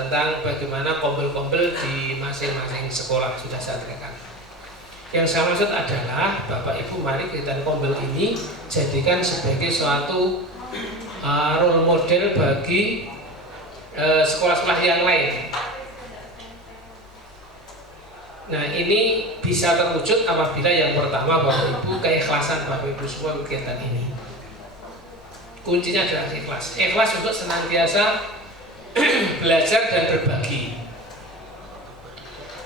tentang bagaimana kompel-kompel di masing-masing sekolah sudah saya terangkan. Yang saya maksud adalah Bapak Ibu, mari kegiatan kompel ini jadikan sebagai suatu role model bagi sekolah-sekolah yang lain. Nah, ini bisa terwujud apabila yang pertama Bapak Ibu, keikhlasan Bapak Ibu semua kegiatan ini. Kuncinya adalah ikhlas. Ikhlas untuk senantiasa belajar dan berbagi.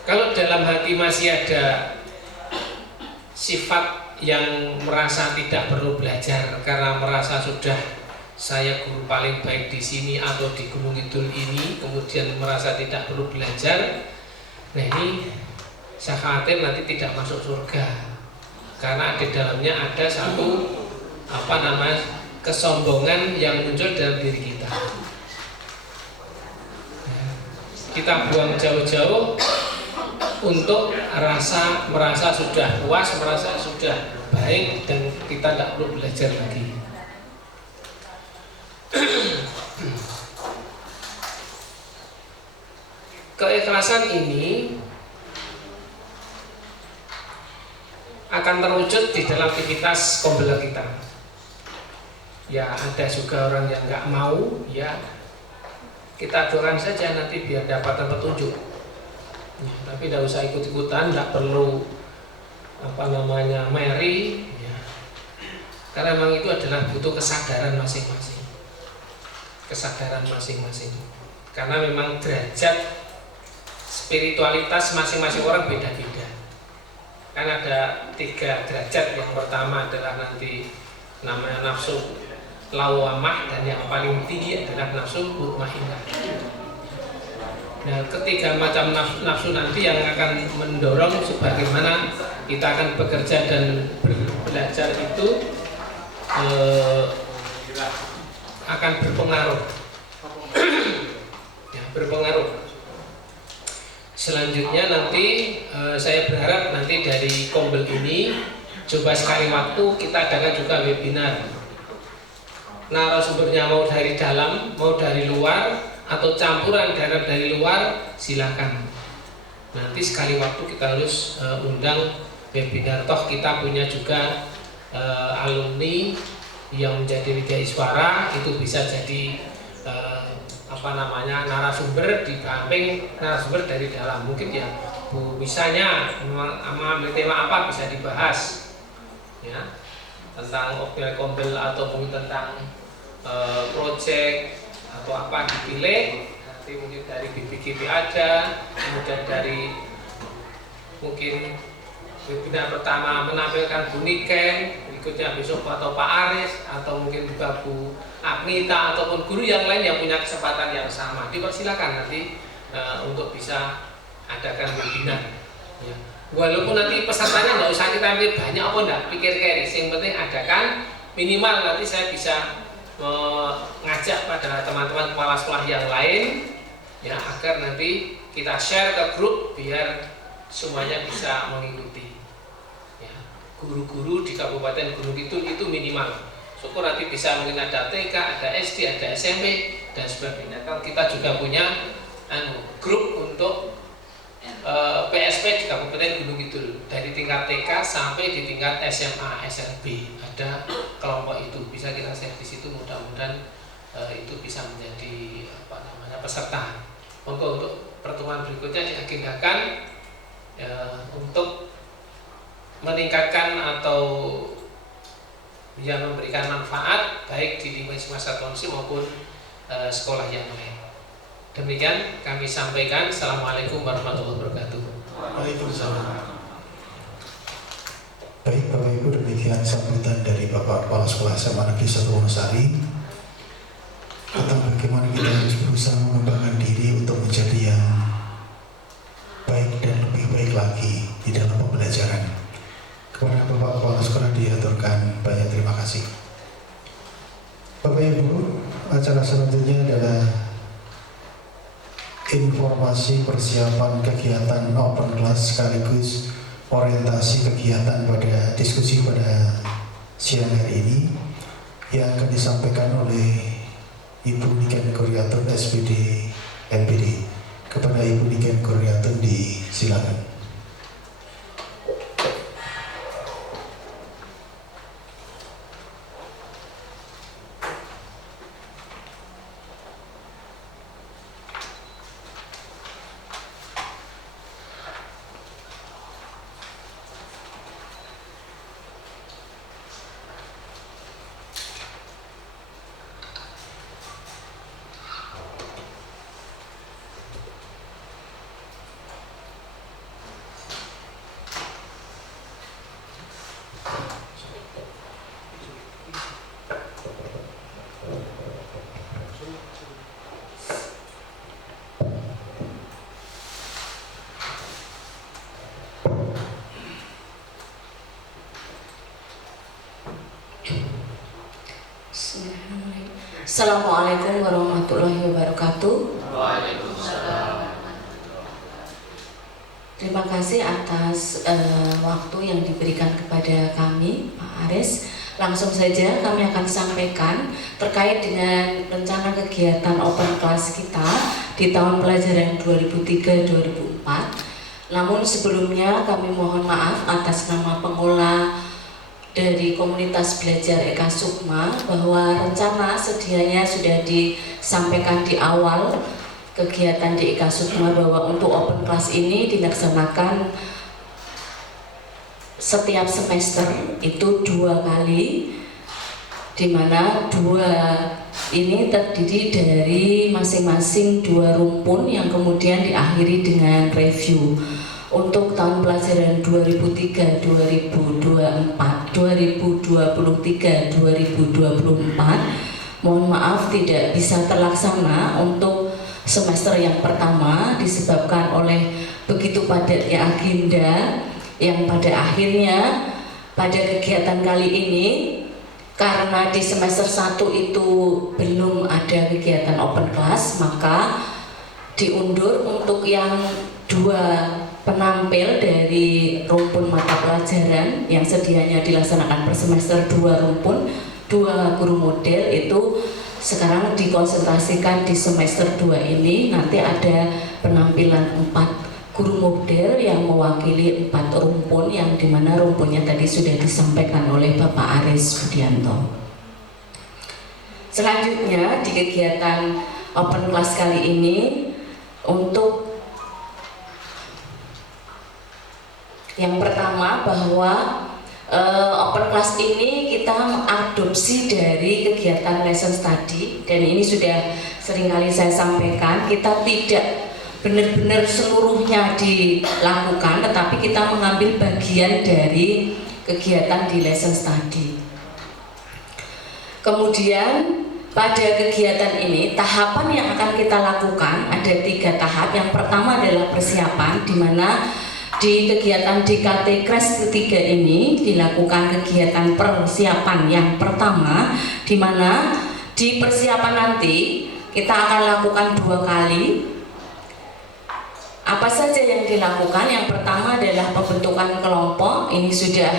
Kalau dalam hati masih ada sifat yang merasa tidak perlu belajar karena merasa sudah saya guru paling baik di sini atau di Gunung Kidul ini, kemudian merasa tidak perlu belajar, nah ini saya khawatir nanti tidak masuk surga karena di dalamnya ada satu kesombongan yang muncul dalam diri kita. Kita buang jauh-jauh untuk merasa sudah puas, merasa sudah baik, dan kita tidak perlu belajar lagi. Keikhlasan ini akan terwujud di dalam aktivitas kompel kita. Ya, ada juga orang yang nggak mau, ya kita doakan saja nanti biar dapatkan petunjuk. Ya, tapi tidak usah ikut-ikutan, tidak perlu meri, ya. Karena memang itu adalah butuh kesadaran masing-masing. Kesadaran masing-masing. Karena memang derajat spiritualitas masing-masing orang beda-beda. Kan ada 3 derajat. Yang pertama adalah nanti namanya nafsu lawamah, dan yang paling tinggi adalah nafsu mutmainnah. Nah, ketiga macam nafsu nanti yang akan mendorong sebagaimana kita akan bekerja dan belajar itu akan berpengaruh. Ya, berpengaruh. Selanjutnya nanti saya berharap nanti dari kompel ini coba sekali waktu kita adakan juga webinar. Narasumbernya mau dari dalam, mau dari luar, atau campuran dari luar, silakan. Nanti sekali waktu kita harus undang webinar. Toh kita punya juga alumni yang menjadi wijaiswara, itu bisa jadi narasumber di samping narasumber dari dalam. Mungkin ya misalnya ambil tema apa bisa dibahas, ya, tentang kompel atau mungkin tentang project atau apa dipilih. Nanti mungkin dari BPGP ada, kemudian dari mungkin webinar pertama menampilkan Bu Niken, berikutnya besok atau Pak Aris, atau mungkin juga Bu Agnita ataupun guru yang lain yang punya kesempatan yang sama, dipersilakan nanti untuk bisa adakan webinar, ya. Walaupun nanti pesertanya nggak usah kita ambil banyak apa enggak, pikir keris, yang penting adakan minimal nanti saya bisa mengajak pada teman-teman kepala sekolah yang lain, ya, agar nanti kita share ke grup biar semuanya bisa mengikuti, ya. Guru-guru di Kabupaten Gunung Kidul itu minimal. Syukur nanti bisa mungkin ada TK, ada SD, ada SMP dan sebagainya. Kalau kita juga punya grup untuk PSP di Kabupaten Gunung Kidul dari tingkat TK sampai di tingkat SMA, SLB, ada kelompok itu, bisa kita share di situ. Mudah-mudahan itu bisa menjadi peserta. Untuk pertemuan berikutnya diagendakan untuk meningkatkan atau yang memberikan manfaat baik di masa konsum maupun sekolah yang lain. Demikian kami sampaikan. Assalamualaikum warahmatullahi wabarakatuh. Waalaikumsalam. Baik Bapak Ibu, demikian sambutan dari Bapak Kepala Sekolah SMA Negeri 1 Wonosari tentang bagaimana kita harus berusaha mengembangkan diri untuk menjadi yang baik dan lebih baik lagi di dalam pembelajaran. Kepada Bapak Kepala Sekolah diaturkan banyak terima kasih. Bapak Ibu, acara selanjutnya adalah informasi persiapan kegiatan open class sekaligus orientasi kegiatan pada diskusi pada siang hari ini yang akan disampaikan oleh Ibu Niken Kuryatur SPD MPD. Kepada Ibu Niken Kurniatun disilakan. Assalamualaikum warahmatullahi wabarakatuh. Waalaikumsalam. Terima kasih atas waktu yang diberikan kepada kami, Pak Aris. Langsung saja kami akan sampaikan terkait dengan rencana kegiatan open class kita di tahun pelajaran 2003-2004. Namun sebelumnya kami mohon maaf atas nama pengelola dari komunitas belajar Eka Sukma bahwa rencana sedianya sudah disampaikan di awal kegiatan di Eka Sukma bahwa untuk open class ini dilaksanakan setiap semester itu 2 kali, di mana 2 ini terdiri dari masing-masing 2 rumpun yang kemudian diakhiri dengan review. Untuk tahun pelajaran 2023-2024, mohon maaf tidak bisa terlaksana untuk semester yang pertama disebabkan oleh begitu padatnya agenda yang pada akhirnya pada kegiatan kali ini karena di semester 1 itu belum ada kegiatan open class, maka diundur untuk yang 2 penampil dari rumpun mata pelajaran yang sedianya dilaksanakan per semester 2 rumpun, 2 guru model itu sekarang dikonsentrasikan di semester 2 ini. Nanti ada penampilan 4 guru model yang mewakili 4 rumpun yang dimana rumpunnya tadi sudah disampaikan oleh Bapak Aris Budianto. Selanjutnya di kegiatan open class kali ini untuk yang pertama bahwa open class ini kita mengadopsi dari kegiatan lesson study, dan ini sudah seringkali saya sampaikan, kita tidak benar-benar seluruhnya dilakukan, tetapi kita mengambil bagian dari kegiatan di lesson study. Kemudian pada kegiatan ini tahapan yang akan kita lakukan ada 3 tahap. Yang pertama adalah persiapan, di mana di kegiatan DKT Crash ketiga ini dilakukan kegiatan persiapan yang pertama, di mana di persiapan nanti kita akan lakukan 2 kali. Apa saja yang dilakukan? Yang pertama adalah pembentukan kelompok, ini sudah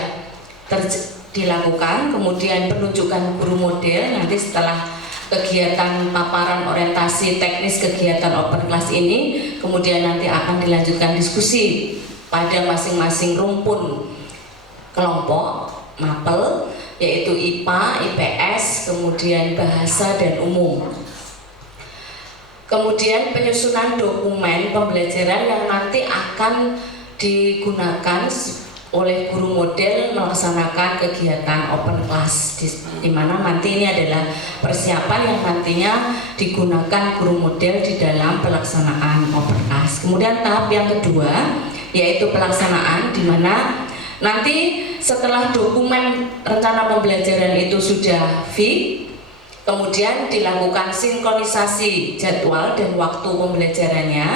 dilakukan. Kemudian penunjukan guru model, nanti setelah kegiatan paparan orientasi teknis kegiatan open class ini, kemudian nanti akan dilanjutkan diskusi pada masing-masing rumpun kelompok mapel, yaitu IPA, IPS, kemudian bahasa dan umum. Kemudian penyusunan dokumen pembelajaran yang nanti akan digunakan oleh guru model melaksanakan kegiatan open class, di mana nanti ini adalah persiapan yang nantinya digunakan guru model di dalam pelaksanaan open class. Kemudian tahap yang kedua yaitu pelaksanaan, di mana nanti setelah dokumen rencana pembelajaran itu sudah fix, kemudian dilakukan sinkronisasi jadwal dan waktu pembelajarannya.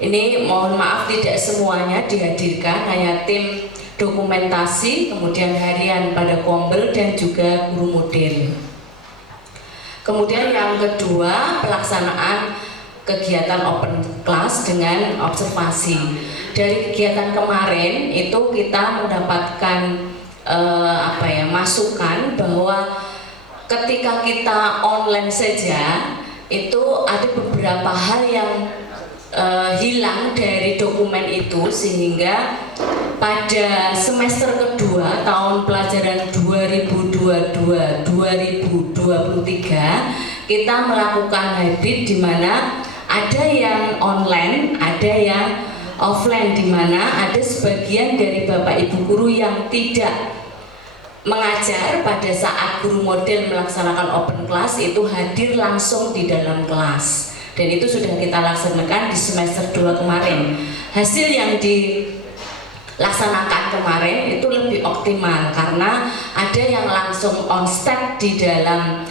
Ini mohon maaf tidak semuanya dihadirkan, hanya tim dokumentasi, kemudian harian pada Kombel dan juga guru model. Kemudian yang kedua, pelaksanaan kegiatan open class dengan observasi. Dari kegiatan kemarin itu kita mendapatkan masukan bahwa ketika kita online saja itu ada beberapa hal yang hilang dari dokumen itu, sehingga pada semester kedua tahun pelajaran 2022-2023 kita melakukan hybrid, di mana ada yang online, ada yang offline, di mana ada sebagian dari Bapak Ibu guru yang tidak mengajar pada saat guru model melaksanakan open class, itu hadir langsung di dalam kelas. Dan itu sudah kita laksanakan di semester 2 kemarin. Hasil yang dilaksanakan kemarin itu lebih optimal karena ada yang langsung on step di dalam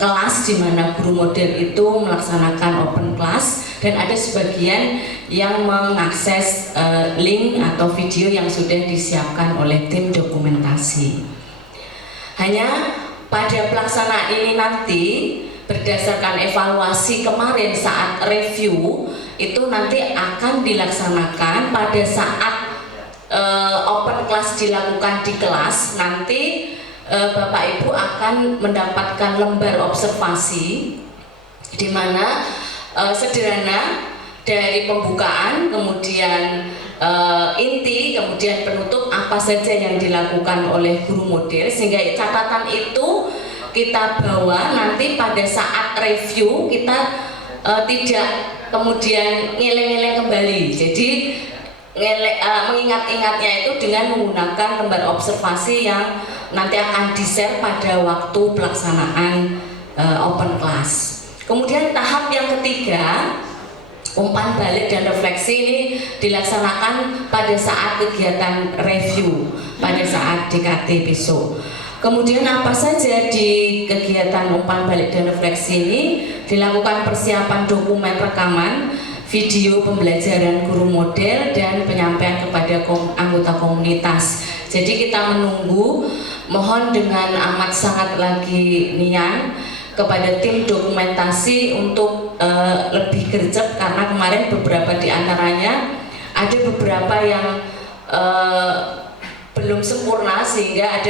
kelas, di mana guru model itu melaksanakan open class, dan ada sebagian yang mengakses link atau video yang sudah disiapkan oleh tim dokumentasi. Hanya pada pelaksanaan ini nanti, berdasarkan evaluasi kemarin saat review, itu nanti akan dilaksanakan pada saat open class dilakukan di kelas. Nanti Bapak Ibu akan mendapatkan lembar observasi, di mana sederhana dari pembukaan, kemudian inti, kemudian penutup apa saja yang dilakukan oleh guru model, sehingga catatan itu kita bawa nanti pada saat review, kita tidak kemudian ngeleng-ngeleng kembali. Jadi mengingat-ingatnya itu dengan menggunakan lembar observasi yang nanti akan di-share pada waktu pelaksanaan open class. Kemudian tahap yang ketiga, umpan balik dan refleksi, ini dilaksanakan pada saat kegiatan review, pada saat DKT besok. Kemudian apa saja di kegiatan umpan balik dan refleksi ini? Dilakukan persiapan dokumen rekaman, video pembelajaran guru model, dan penyampaian kepada anggota komunitas. Jadi kita menunggu, mohon dengan amat sangat lagi nian kepada tim dokumentasi untuk lebih gercep, karena kemarin beberapa di antaranya ada beberapa yang belum sempurna, sehingga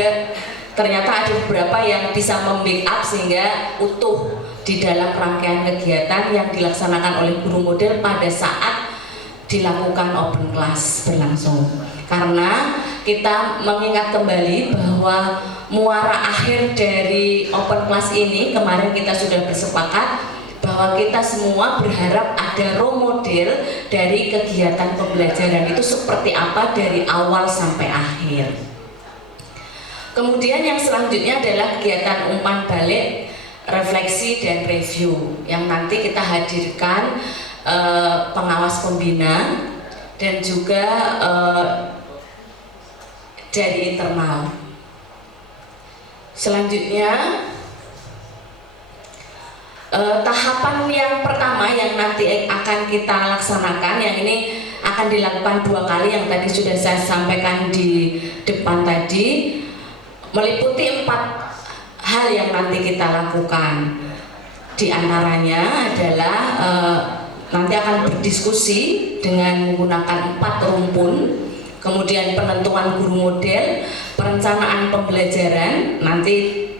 ternyata ada beberapa yang bisa membackup sehingga utuh di dalam rangkaian kegiatan yang dilaksanakan oleh guru model pada saat dilakukan open class berlangsung. Karena kita mengingat kembali bahwa muara akhir dari open class ini, kemarin kita sudah bersepakat bahwa kita semua berharap ada role model dari kegiatan pembelajaran itu seperti apa dari awal sampai akhir. Kemudian yang selanjutnya adalah kegiatan umpan balik, refleksi, dan review, yang nanti kita hadirkan pengawas pembina dan juga dari internal. Selanjutnya tahapan yang pertama yang nanti akan kita laksanakan, yang ini akan dilakukan 2 kali, yang tadi sudah saya sampaikan di depan tadi, meliputi 4 hal yang nanti kita lakukan. Di antaranya adalah nanti akan berdiskusi dengan menggunakan 4 rumpun, kemudian penentuan guru model, perencanaan pembelajaran. Nanti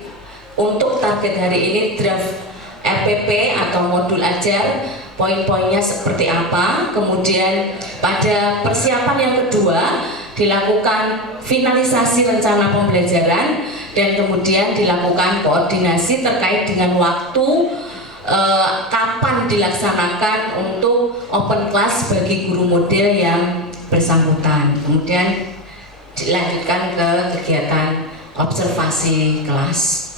untuk target hari ini draft RPP atau modul ajar, poin-poinnya seperti apa. Kemudian pada persiapan yang kedua dilakukan finalisasi rencana pembelajaran, dan kemudian dilakukan koordinasi terkait dengan waktu kapan dilaksanakan untuk open class bagi guru model yang bersangkutan. Kemudian dilanjutkan ke kegiatan observasi kelas.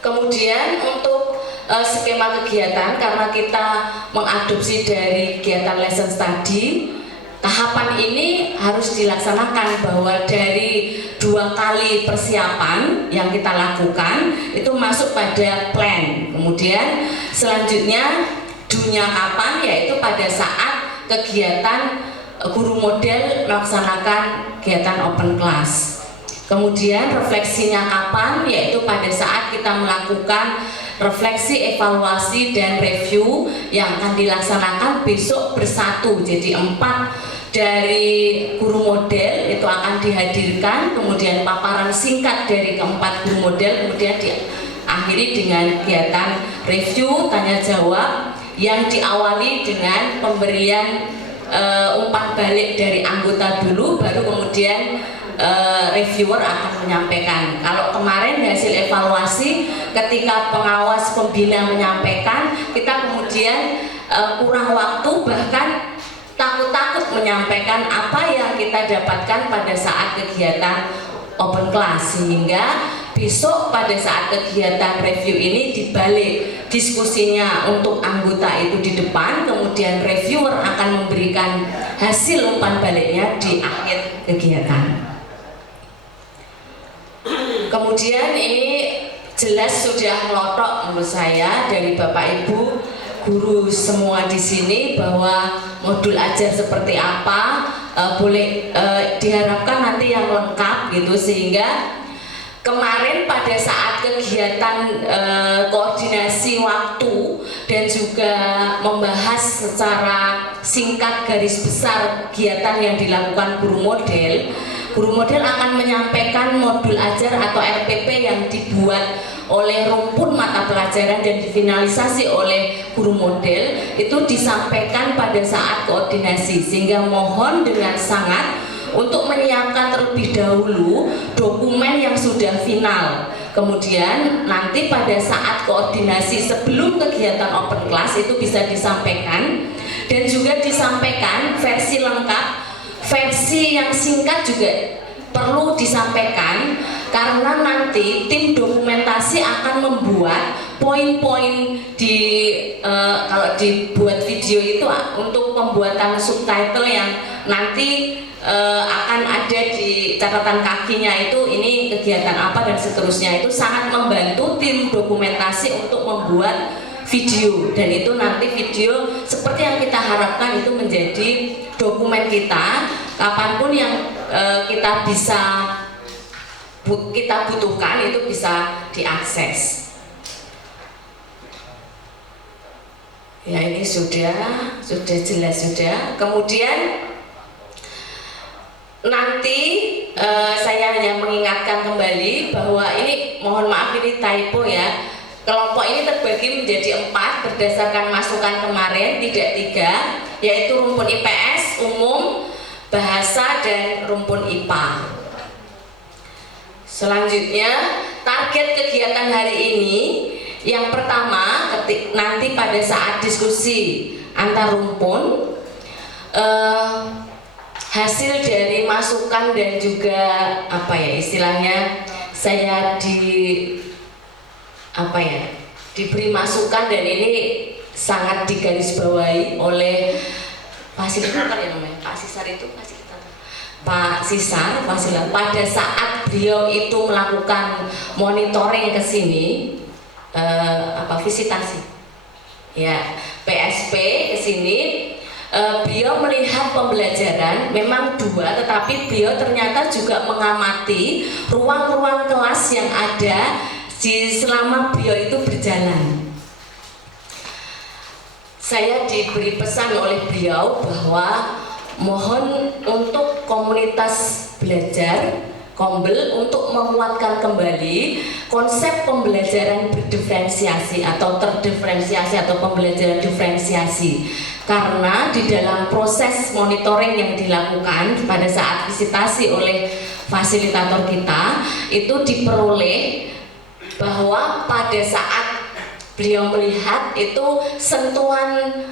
Kemudian untuk skema kegiatan, karena kita mengadopsi dari kegiatan lesson study, tahapan ini harus dilaksanakan bahwa dari 2 kali persiapan yang kita lakukan itu masuk pada plan. Kemudian selanjutnya dunia kapan, yaitu pada saat kegiatan guru model melaksanakan kegiatan open class. Kemudian refleksinya kapan, yaitu pada saat kita melakukan refleksi, evaluasi, dan review yang akan dilaksanakan besok bersatu. Jadi 4 dari guru model itu akan dihadirkan, kemudian paparan singkat dari ke-4 guru model, kemudian di akhir akhiri dengan kegiatan review tanya jawab yang diawali dengan pemberian umpan balik dari anggota dulu, baru kemudian reviewer akan menyampaikan. Kalau kemarin hasil evaluasi ketika pengawas pembina menyampaikan, kita kemudian kurang waktu, bahkan takut-takut menyampaikan apa yang kita dapatkan pada saat kegiatan open class, sehingga besok pada saat kegiatan review ini dibalik diskusinya untuk anggota itu di depan, kemudian reviewer akan memberikan hasil umpan baliknya di akhir kegiatan. Kemudian ini jelas sudah melotok menurut saya dari Bapak Ibu guru semua di sini bahwa modul ajar seperti apa boleh diharapkan nanti yang lengkap gitu, sehingga kemarin pada saat kegiatan koordinasi waktu dan juga membahas secara singkat garis besar kegiatan yang dilakukan guru model akan menyampaikan modul ajar atau RPP yang dibuat oleh rumpun mata pelajaran dan difinalisasi oleh guru model, itu disampaikan pada saat koordinasi, sehingga mohon dengan sangat untuk menyiapkan terlebih dahulu dokumen yang sudah final. Kemudian nanti pada saat koordinasi sebelum kegiatan open class itu bisa disampaikan, dan juga disampaikan versi lengkap, versi yang singkat juga perlu disampaikan, karena nanti tim dokumentasi akan membuat poin-poin di kalau dibuat video itu untuk pembuatan subtitle yang nanti akan ada di catatan kakinya itu ini kegiatan apa dan seterusnya, itu sangat membantu tim dokumentasi untuk membuat video, dan itu nanti video seperti yang kita harapkan itu menjadi dokumen kita kapanpun yang kita butuhkan itu bisa diakses. Ya, ini sudah jelas sudah. Kemudian nanti saya hanya mengingatkan kembali bahwa ini, mohon maaf ini typo ya, kelompok ini terbagi menjadi 4 berdasarkan masukan kemarin, tidak 3, yaitu rumpun IPS umum, bahasa, dan rumpun IPA. Selanjutnya target kegiatan hari ini, yang pertama nanti pada saat diskusi antar rumpun, hasil dari masukan dan juga apa ya istilahnya, saya diberi masukan dan ini sangat digarisbawahi oleh fasilitator ya namanya Pak Sisar, itu fasilitator Pak Sisar pada saat beliau itu melakukan monitoring ke sini, visitasi ya PSP ke sini, beliau melihat pembelajaran memang 2, tetapi beliau ternyata juga mengamati ruang-ruang kelas yang ada selama beliau itu berjalan. Saya diberi pesan oleh beliau bahwa mohon untuk komunitas belajar Kombel untuk menguatkan kembali konsep pembelajaran berdiferensiasi atau terdiferensiasi atau pembelajaran diferensiasi, karena di dalam proses monitoring yang dilakukan pada saat visitasi oleh fasilitator kita itu diperoleh bahwa pada saat beliau melihat itu sentuhan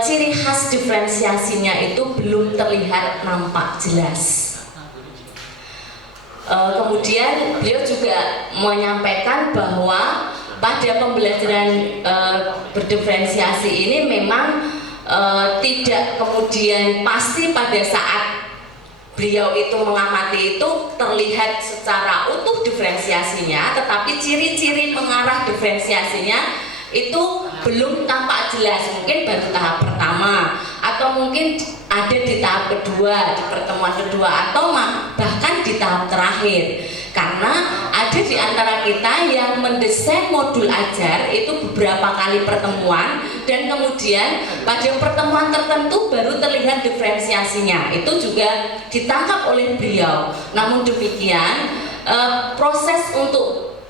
ciri khas diferensiasinya itu belum terlihat nampak jelas. Kemudian beliau juga menyampaikan bahwa pada pembelajaran berdiferensiasi ini memang tidak kemudian pasti pada saat beliau itu mengamati itu terlihat secara utuh diferensiasinya, tetapi ciri-ciri mengarah diferensiasinya itu belum tampak jelas, mungkin baru tahap pertama atau mungkin ada di tahap kedua, di pertemuan kedua, atau bahkan di tahap terakhir. Karena ada di antara kita yang mendesain modul ajar itu beberapa kali pertemuan dan kemudian pada pertemuan tertentu baru terlihat diferensiasinya. Itu juga ditangkap oleh beliau. Namun demikian proses untuk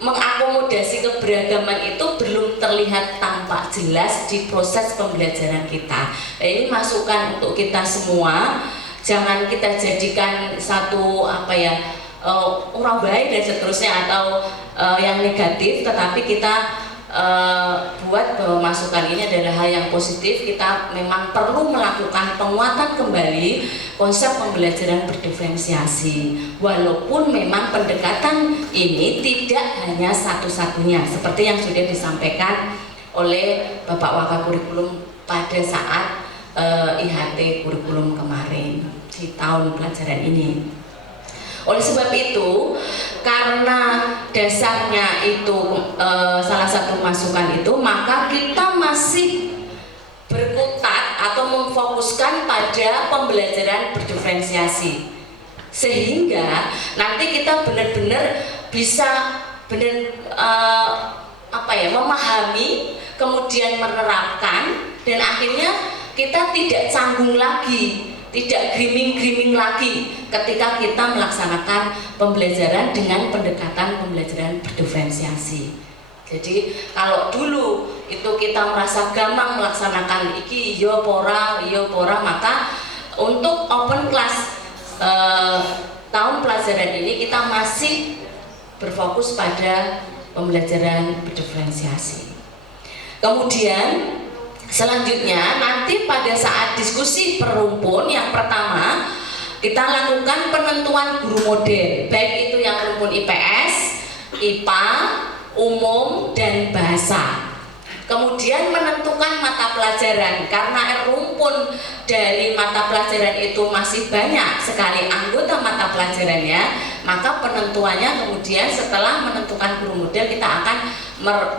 mengakomodasi keberagaman itu belum terlihat tampak jelas di proses pembelajaran kita. Nah, ini masukan untuk kita semua, jangan kita jadikan satu orang baik dan seterusnya atau yang negatif, tetapi kita buat bahwa masukan ini adalah hal yang positif. Kita memang perlu melakukan penguatan kembali konsep pembelajaran berdiferensiasi, walaupun memang pendekatan ini tidak hanya satu-satunya seperti yang sudah disampaikan oleh Bapak Wakakurikulum pada saat IHT kurikulum kemarin di tahun pelajaran ini. Oleh sebab itu, karena dasarnya itu salah satu masukan itu, maka kita masih berkutat atau memfokuskan pada pembelajaran berdiferensiasi, sehingga nanti kita benar-benar bisa memahami, kemudian menerapkan, dan akhirnya kita tidak canggung lagi, tidak griming-griming lagi ketika kita melaksanakan pembelajaran dengan pendekatan pembelajaran berdiferensiasi. Jadi kalau dulu itu kita merasa gampang melaksanakan iki yo pora, maka untuk open class tahun pelajaran ini kita masih berfokus pada pembelajaran berdiferensiasi. Kemudian selanjutnya nanti pada saat diskusi perumpun yang pertama kita lakukan penentuan guru model, baik itu yang rumpun IPS, IPA, umum, dan bahasa. Kemudian menentukan mata pelajaran, karena rumpun dari mata pelajaran itu masih banyak sekali anggota mata pelajarannya, maka penentuannya kemudian setelah menentukan guru model kita akan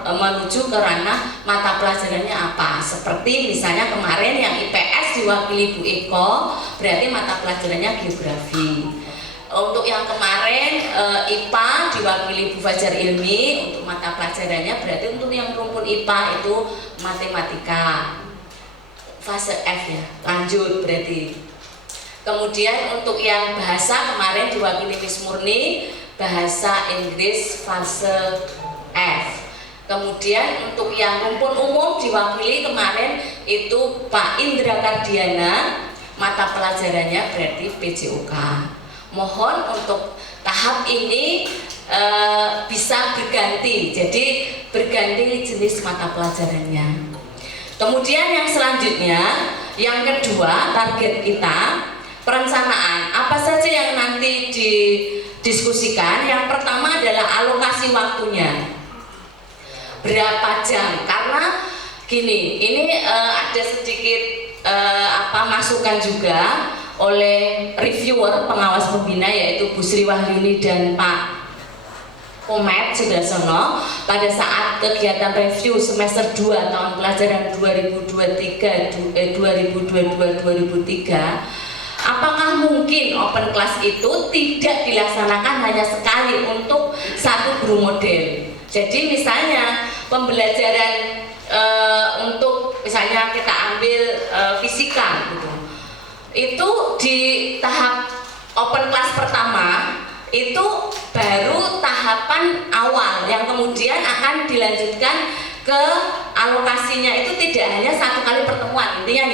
menuju ke ranah mata pelajarannya apa. Seperti misalnya kemarin yang IPS diwakili Bu Eko, berarti mata pelajarannya geografi. Untuk yang kemarin IPA diwakili Bu Fajar Ilmi, untuk mata pelajarannya berarti untuk yang rumpun IPA itu matematika fase F ya, lanjut berarti. Kemudian untuk yang bahasa kemarin diwakili Miss Murni, bahasa Inggris fase F. Kemudian untuk yang rumpun umum diwakili kemarin itu Pak Indra Kardiana, mata pelajarannya berarti PJOK. Mohon untuk tahap ini bisa berganti, jadi berganti jenis mata pelajarannya. Kemudian yang selanjutnya, yang kedua target kita perencanaan apa saja yang nanti didiskusikan. Yang pertama adalah alokasi waktunya, berapa jam, karena gini, ini ada sedikit masukan juga oleh reviewer pengawas pembina yaitu Bu Sri Wahyuni dan Pak Komet Sudarsono pada saat kegiatan review semester 2 tahun pelajaran 2022-2023. Apakah mungkin open class itu tidak dilaksanakan hanya sekali untuk satu guru model? Jadi misalnya pembelajaran untuk misalnya kita ambil fisika gitu. Itu di tahap open class pertama itu baru tahapan awal yang kemudian akan dilanjutkan ke alokasinya. Itu tidak hanya satu kali pertemuan, intinya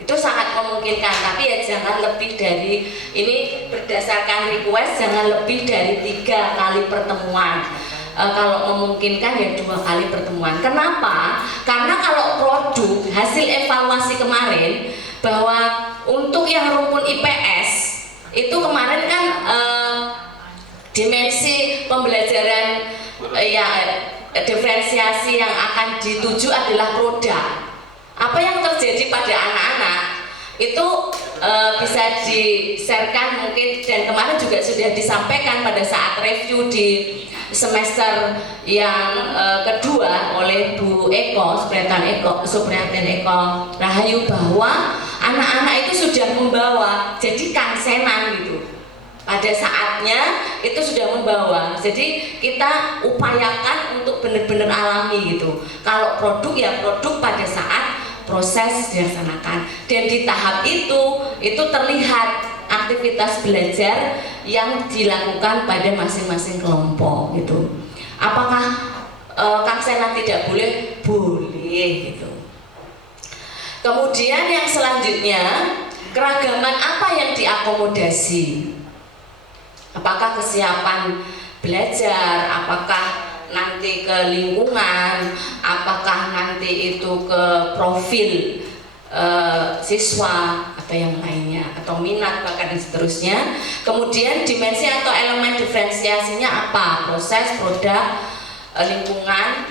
itu sangat memungkinkan, tapi ya jangan lebih dari ini, berdasarkan request jangan lebih dari 3 kali pertemuan. Kalau memungkinkan ya 2 kali pertemuan. Kenapa? Karena kalau produk hasil evaluasi kemarin bahwa untuk yang rumpun IPS itu kemarin kan dimensi pembelajaran diferensiasi yang akan dituju adalah produk. Apa yang terjadi pada anak-anak itu bisa di-sharekan mungkin, dan kemarin juga sudah disampaikan pada saat review di semester yang kedua oleh Bu Eko, Supriyatin Eko Rahayu, bahwa anak-anak itu sudah membawa, jadi kansenan gitu. Pada saatnya itu sudah membawa, jadi kita upayakan untuk benar-benar alami gitu. Kalau produk ya produk pada saat proses dilaksanakan, dan di tahap itu terlihat aktivitas belajar yang dilakukan pada masing-masing kelompok gitu. Apakah Kang Sena tidak boleh? Boleh gitu. Kemudian yang selanjutnya, keragaman apa yang diakomodasi? Apakah kesiapan belajar, apakah nanti ke lingkungan, apakah nanti itu ke profil siswa atau yang lainnya, atau minat bahkan dan seterusnya. Kemudian dimensi atau elemen diferensiasinya apa? Proses, produk, lingkungan,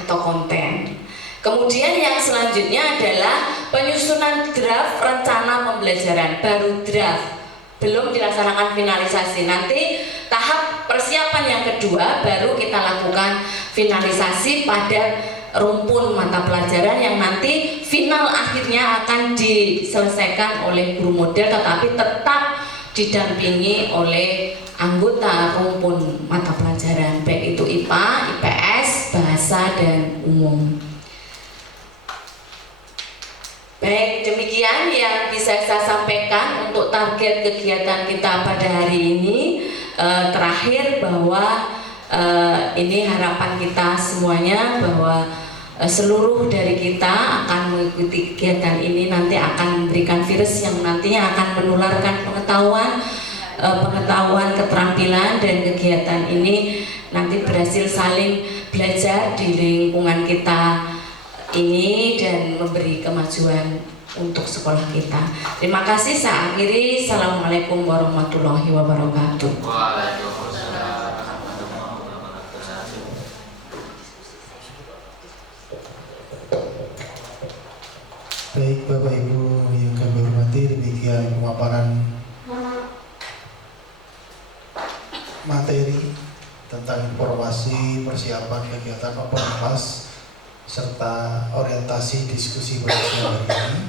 atau konten. Kemudian yang selanjutnya adalah penyusunan draft rencana pembelajaran, baru draft, belum dilaksanakan finalisasi. Nanti tahap persiapan yang kedua baru kita lakukan finalisasi pada rumpun mata pelajaran yang nanti final akhirnya akan diselesaikan oleh guru model, tetapi tetap didampingi oleh anggota rumpun mata pelajaran, baik itu IPA, IPS, bahasa, dan umum. Baik, demikian yang bisa saya sampaikan untuk target kegiatan kita pada hari ini. Terakhir bahwa ini harapan kita semuanya bahwa seluruh dari kita akan mengikuti kegiatan ini, nanti akan memberikan virus yang nantinya akan menularkan pengetahuan, keterampilan, dan kegiatan ini nanti berhasil saling belajar di lingkungan kita ini dan memberi kemajuan untuk sekolah kita. Terima kasih, saya akhiri. Assalamualaikum warahmatullahi wabarakatuh. Baik Bapak Ibu yang kami hormati, demikian pemaparan materi tentang informasi persiapan kegiatan Open Class serta orientasi diskusi pada siang hari ini.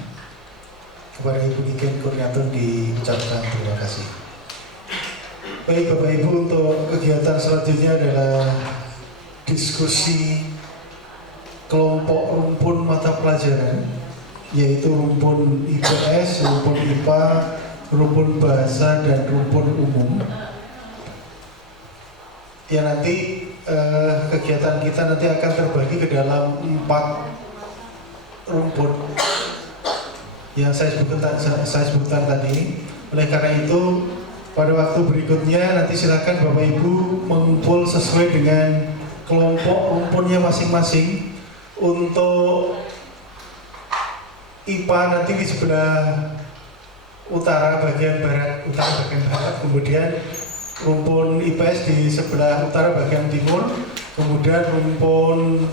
Kepada Ibu Niken Kurniatun diucapkan terima kasih. Baik Bapak Ibu, untuk kegiatan selanjutnya adalah diskusi kelompok rumpun mata pelajaran, yaitu rumpun IPS, rumpun IPA, rumpun bahasa, dan rumpun umum. Ya, nanti kegiatan kita nanti akan terbagi ke dalam 4 rumpun yang saya sebutkan tadi. Oleh karena itu, pada waktu berikutnya nanti silakan Bapak Ibu mengumpul sesuai dengan kelompok rumpunnya masing-masing. Untuk IPA nanti di sebelah utara bagian barat, kemudian rumpun IPS di sebelah utara bagian timur, kemudian rumpun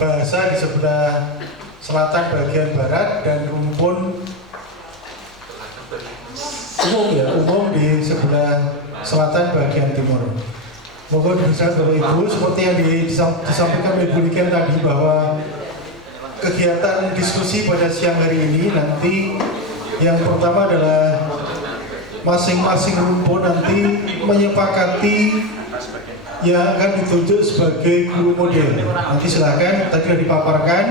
bahasa di sebelah selatan bagian barat, dan rumpun umum di sebelah selatan bagian timur. Mohon bisa Bapak Ibu, seperti yang disampaikan oleh Bu Niken tadi, bahwa kegiatan diskusi pada siang hari ini nanti yang pertama adalah masing-masing rumpun nanti menyepakati yang akan ditunjuk sebagai guru model. Nanti silakan, tadi sudah dipaparkan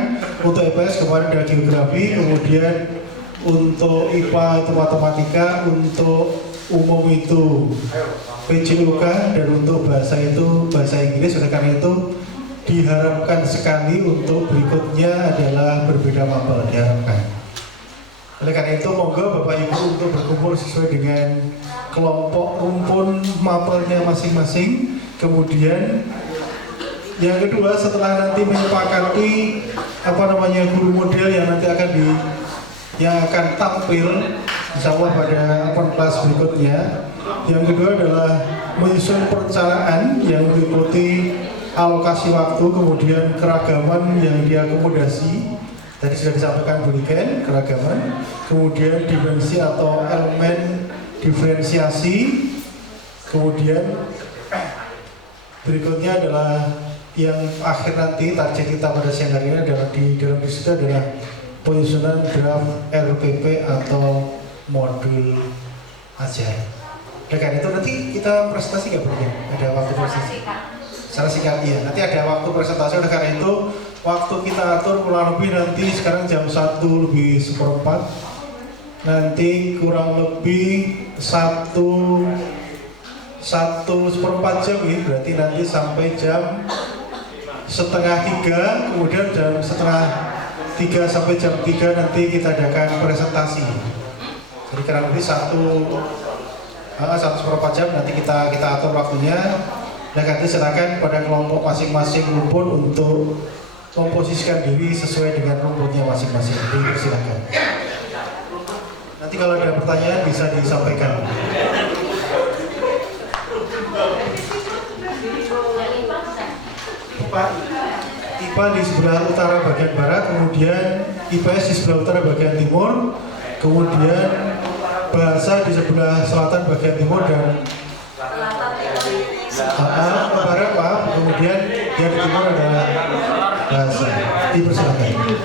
untuk IPS kemarin ada geografi, kemudian untuk IPA itu matematika, untuk umum itu PJUK, dan untuk bahasa itu bahasa Inggris. Oleh karena itu diharapkan sekali untuk berikutnya adalah berbeda mapel, diharapkan. Oleh karena itu monggo Bapak Ibu untuk berkumpul sesuai dengan kelompok rumpun mapelnya masing-masing. Kemudian yang kedua, setelah nanti menyepakati guru model yang nanti akan tampil insya Allah pada open class berikutnya. Yang kedua adalah menyusun perencanaan yang meliputi alokasi waktu, kemudian keragaman yang diakomodasi. Tadi sudah disampaikan Bu Niken, keragaman, kemudian dimensi atau elemen diferensiasi, kemudian berikutnya adalah yang akhir nanti target kita pada siang hari ini adalah di dalam disitu adalah penyusunan draft RPP atau modul ajar. Dengan itu nanti kita presentasi nggak Bu Niken? Ada waktu presentasi? Secara singkat, iya. Nanti ada waktu presentasi. Oleh karena itu waktu kita atur kurang lebih nanti sekarang jam 1:04. Nanti kurang lebih 1 1/4 jam ini, berarti nanti sampai jam 2:30, kemudian jam 2:30 sampai jam 3 nanti kita adakan presentasi. Jadi kurang lebih 1/4 jam nanti kita atur waktunya, dan nanti silakan pada kelompok masing-masing rumpun untuk memposisikan diri sesuai dengan rumputnya masing-masing. Jadi silakan. Nanti kalau ada pertanyaan bisa disampaikan. IPA di sebelah utara bagian barat, kemudian IPS di sebelah utara bagian timur, kemudian bahasa di sebelah selatan bagian timur dan barat, maaf, kemudian yang di timur adalah bahasa. Dipersilakan.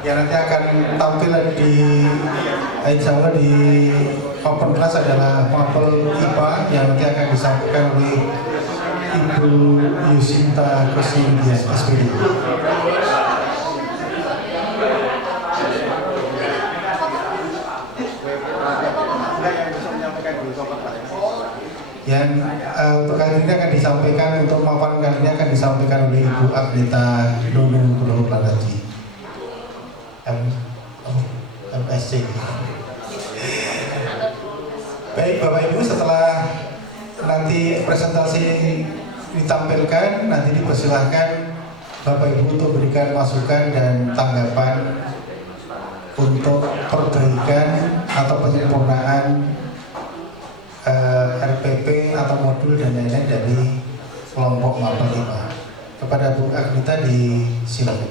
Yang nanti akan tampil insya Allah di open class adalah mapel IPA yang nanti akan disampaikan oleh Ibu Yusinta Kusnindya SPD. Yang untuk kali ini akan disampaikan, untuk paparan kali ini akan disampaikan oleh Ibu Agnita Nunung Pulau Planaji, MSc. Baik Bapak Ibu, setelah nanti presentasi ditampilkan, nanti dipersilahkan Bapak Ibu untuk berikan masukan dan tanggapan untuk perbaikan atau penyempurnaan RPP atau modul dan lain-lain dari kelompok mapel IPA. Kepada Bu Agnita disilakan.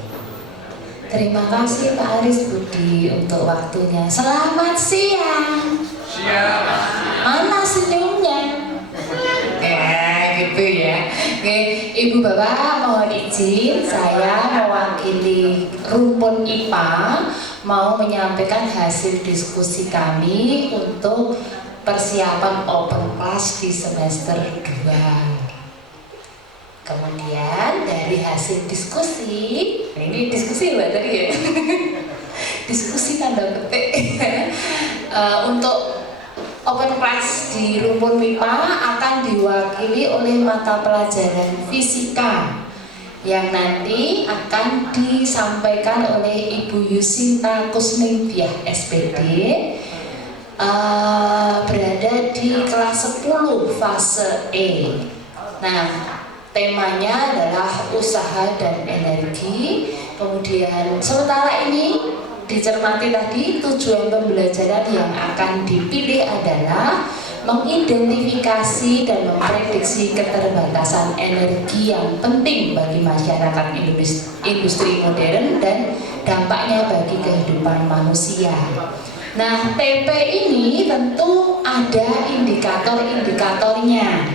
Terima kasih Pak Aris Budi untuk waktunya. Selamat siang. Siap. Mana senyumnya? Gitu ya. Oke, Ibu Bapak mohon izin, saya mewakili rumpun IPA mau menyampaikan hasil diskusi kami untuk persiapan open class di semester 2. Kemudian dari hasil diskusi, ini diskusi Mbak tadi ya, diskusi tanda petik, untuk open class di rumpun MIPA akan diwakili oleh mata pelajaran fisika yang nanti akan disampaikan oleh Ibu Yusinta Kusnindya SPD, berada di kelas 10 fase E. Nah, temanya adalah usaha dan energi. Kemudian sementara ini dicermati tadi, tujuan pembelajaran yang akan dipilih adalah mengidentifikasi dan memprediksi keterbatasan energi yang penting bagi masyarakat industri modern dan dampaknya bagi kehidupan manusia. Nah, TP ini tentu ada indikator-indikatornya.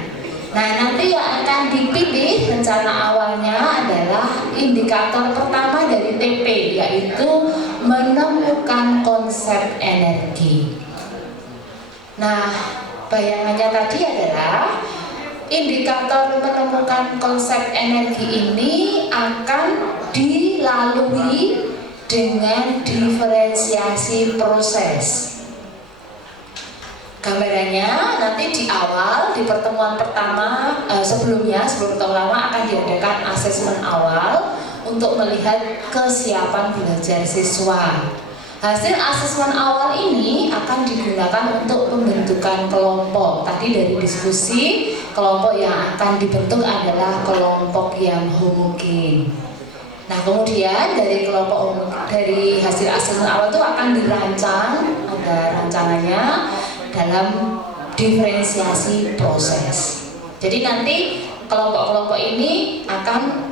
Nah, nanti yang akan dipilih rencana awalnya adalah indikator pertama dari TP, yaitu menemukan konsep energi. Nah, bayangannya tadi adalah indikator menemukan konsep energi ini akan dilalui dengan diferensiasi proses. Gambarannya nanti di awal, di pertemuan pertama sebelum pertemuan pertama akan diadakan asesmen awal untuk melihat kesiapan belajar siswa. Hasil asesmen awal ini akan digunakan untuk pembentukan kelompok. Tadi dari diskusi, kelompok yang akan dibentuk adalah kelompok yang homogen. Nah, kemudian dari dari hasil asesmen awal itu akan dirancang, ada rancangannya dalam diferensiasi proses. Jadi nanti kelompok-kelompok ini akan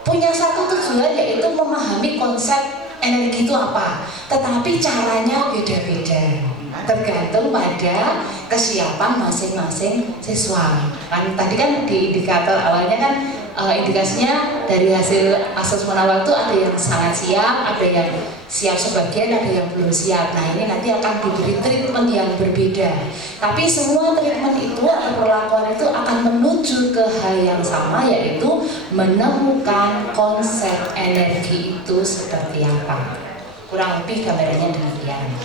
punya satu tujuan, yaitu memahami konsep energi itu apa, tetapi caranya beda-beda, tergantung pada kesiapan masing-masing siswa. Kan tadi kan di indikator awalnya kan indikasinya dari hasil asesmen awal itu ada yang sangat siap, ada yang siap sebagian, ada yang belum siap. Nah, ini nanti akan diberi treatment yang berbeda. Tapi semua treatment itu atau perlakuan itu akan menuju ke hal yang sama, yaitu menemukan konsep energi itu seperti apa. Kurang lebih gambarannya demikian.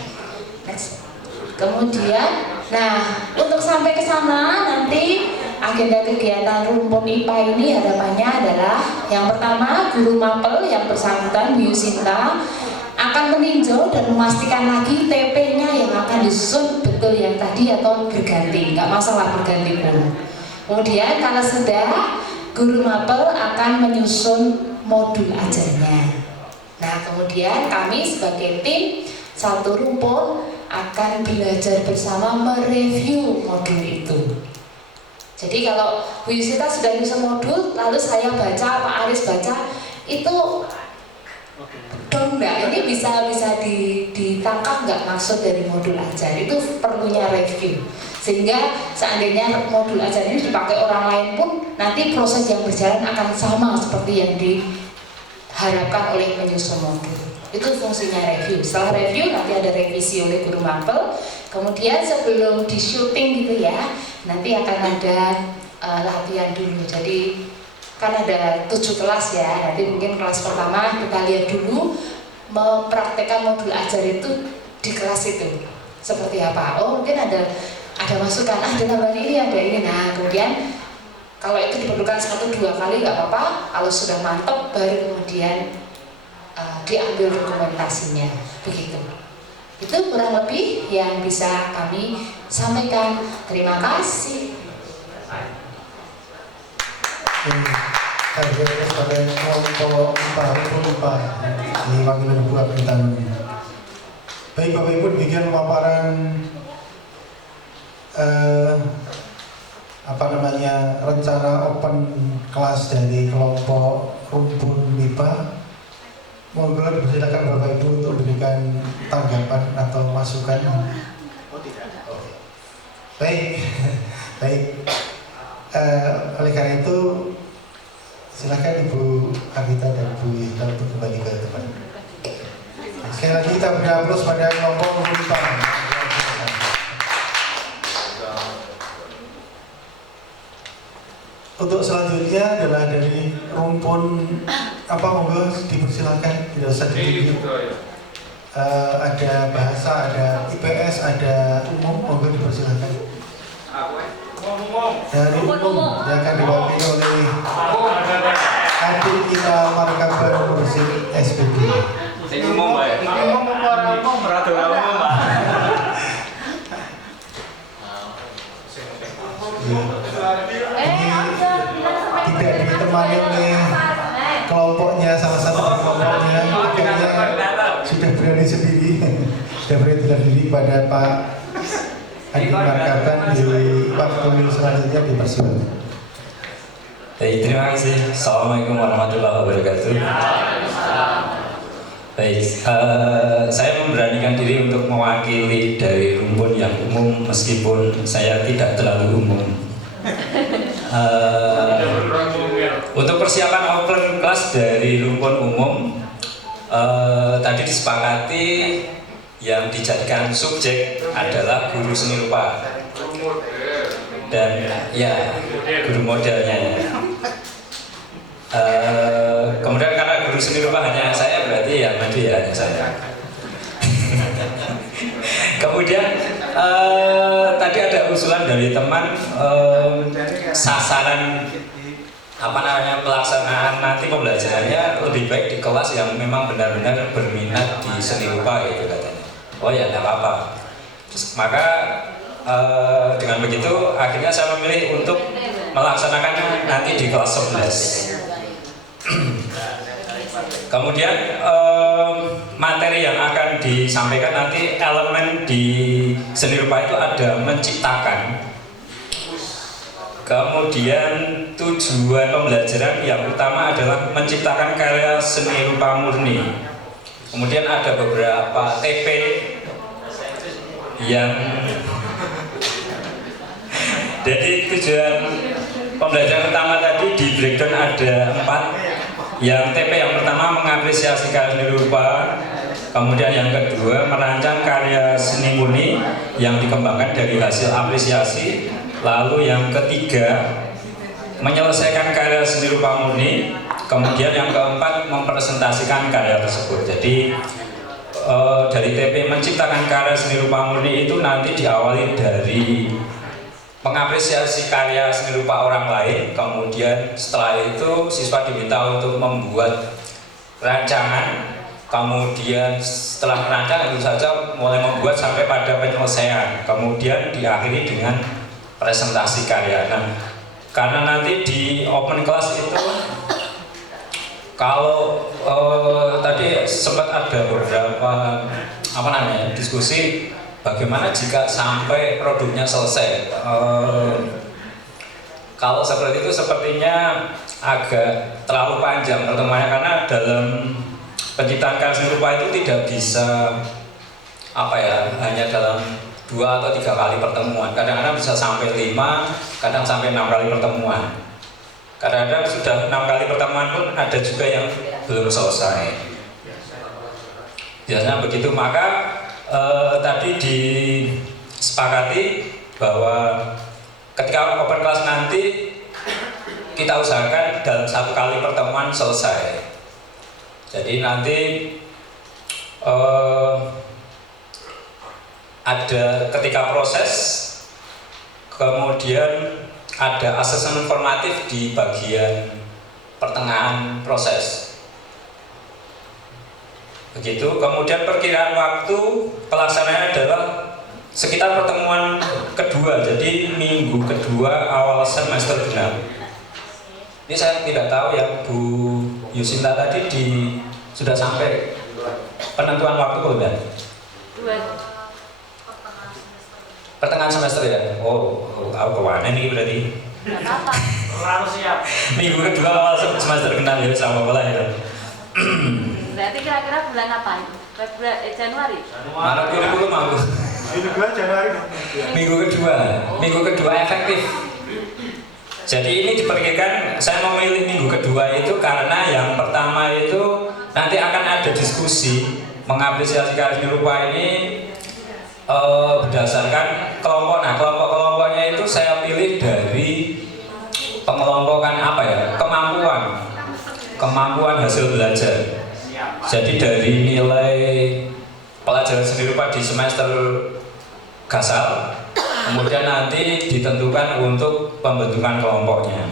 Next. Kemudian, nah, untuk sampai ke sana nanti agenda kegiatan rumpun IPA ini harapannya adalah yang pertama, guru mapel yang bersangkutan Bu Yusinta akan meninjau dan memastikan lagi TP-nya yang akan disusun betul yang tadi atau berganti, nggak masalah berganti pun. Kemudian kalau sudah, guru mapel akan menyusun modul ajarnya. Nah, kemudian kami sebagai tim satu rumpun akan belajar bersama mereview modul itu. Jadi kalau Bu Yusita sudah nyusun modul, lalu saya baca, Pak Aris baca, itu dong enggak, ini bisa ditangkap nggak maksud dari modul ajar, itu perlunya review. Sehingga seandainya modul ajar ini dipakai orang lain pun, nanti proses yang berjalan akan sama seperti yang diharapkan oleh penyusun modul. Itu fungsinya review. Setelah review nanti ada revisi oleh guru mapel. Kemudian sebelum di syuting gitu ya, nanti akan ada latihan dulu. Jadi kan ada 7 kelas ya. Nanti mungkin kelas pertama kita lihat dulu mempraktekkan modul ajar itu di kelas itu seperti apa. Oh, mungkin ada masukan, ada tambahan ini, ada ini. Nah, kemudian kalau itu diperlukan 1-2 kali nggak apa-apa. Kalau sudah mantap baru kemudian diambil dokumentasinya, begitu. Itu kurang lebih yang bisa kami sampaikan. Terima kasih. Target sebagai kelompok IPA diwakili Bu Abintan. Baik Bapak Ibu, demikian pemaparan rencana open kelas dari kelompok rumpun MIPA. Monggo dipersilakan Bapak Ibu untuk memberikan tanggapan atau masukan. Baik, oleh karena itu silakan Ibu Anita dan Bu Yita untuk kembali ke depan. Sekali lagi kita beri aplaus pada kelompok rumpun MIPA. Untuk selanjutnya adalah dari rumpun monggo dipersilakan, tidak usah dipilih. Ada bahasa, ada IPS, ada umum, monggo dipersilakan. Dari umum yang akan diwakili oleh adik kita Markaban Kursi SPG. Umum Pak. Umum beradab umum Pak. Tidak ditemani oleh kelompoknya, salah satu kelompoknya akhirnya sudah berani sendiri pada Pak Adi Markaban di waktu selanjutnya dipersilakan. Baik, terima kasih. Assalamualaikum warahmatullahi wabarakatuh. Baik, saya memberanikan diri untuk mewakili dari rumpun yang umum meskipun saya tidak terlalu umum. Untuk persiapan open class dari rumpun umum, tadi disepakati yang dijadikan subjek adalah guru seni rupa dan ya guru modelnya ya. Kemudian karena guru seni rupa hanya saya, berarti ya nanti ya hanya saya. Kemudian tadi ada usulan dari teman, sasaran pelaksanaan nanti pembelajarannya lebih baik di kelas yang memang benar-benar berminat di seni rupa gitu katanya. Oh ya, tidak apa-apa. Maka dengan begitu akhirnya saya memilih untuk melaksanakannya nanti di kelas 11. Kemudian materi yang akan disampaikan nanti, elemen di seni rupa itu ada menciptakan. Kemudian tujuan pembelajaran yang utama adalah menciptakan karya seni rupa murni. Kemudian ada beberapa TP yang jadi tujuan pembelajaran utama tadi di breakdown ada 4. Yang TP yang pertama mengapresiasi karya seni rupa. Kemudian yang kedua merancang karya seni murni yang dikembangkan dari hasil apresiasi. Lalu yang ketiga menyelesaikan karya seni rupa murni. Kemudian yang keempat mempresentasikan karya tersebut. Jadi dari TP menciptakan karya seni rupa murni itu nanti diawali dari mengapresiasi karya seni rupa orang lain. Kemudian setelah itu siswa diminta untuk membuat rancangan. Kemudian setelah merancang itu saja mulai membuat sampai pada penyelesaian. Kemudian diakhiri dengan presentasi karya. Nah, karena nanti di open class itu kalau tadi sempat ada beberapa diskusi bagaimana jika sampai produknya selesai. Kalau seperti itu sepertinya agak terlalu panjang pertemuannya, karena dalam penciptaan karya seni rupa itu tidak bisa hanya dalam 2 atau 3 kali pertemuan. Kadang-kadang bisa sampai 5, kadang sampai 6 kali pertemuan. Kadang-kadang sudah 6 kali pertemuan pun ada juga yang belum selesai. Biasanya begitu. Maka tadi disepakati bahwa ketika open class nanti kita usahakan dalam 1 kali pertemuan selesai. Jadi nanti ada ketika proses, kemudian ada asesmen formatif di bagian pertengahan proses. Begitu. Kemudian perkiraan waktu pelaksanaannya adalah sekitar pertemuan kedua, jadi minggu kedua awal semester genap. Ini saya tidak tahu ya Bu Yusinta tadi sudah sampai penentuan waktu belum? Pertengahan semester ya? Oh, aku kemana nih berarti? Terlalu siap. Minggu kedua awal semester genap ya, sama bola ya. Berarti kira-kira bulan apa? Januari? Maret kurikulum aku. Minggu kedua Januari. Minggu kedua efektif. Jadi ini diperkirakan saya memilih minggu kedua itu karena yang pertama itu nanti akan ada diskusi mengapresiasi karya seni rupa ini berdasarkan kelompok. Nah, kelompok-kelompoknya itu saya pilih dari pengelompokan kemampuan hasil belajar. Jadi dari nilai pelajaran seni rupa di semester gasal, kemudian nanti ditentukan untuk pembentukan kelompoknya.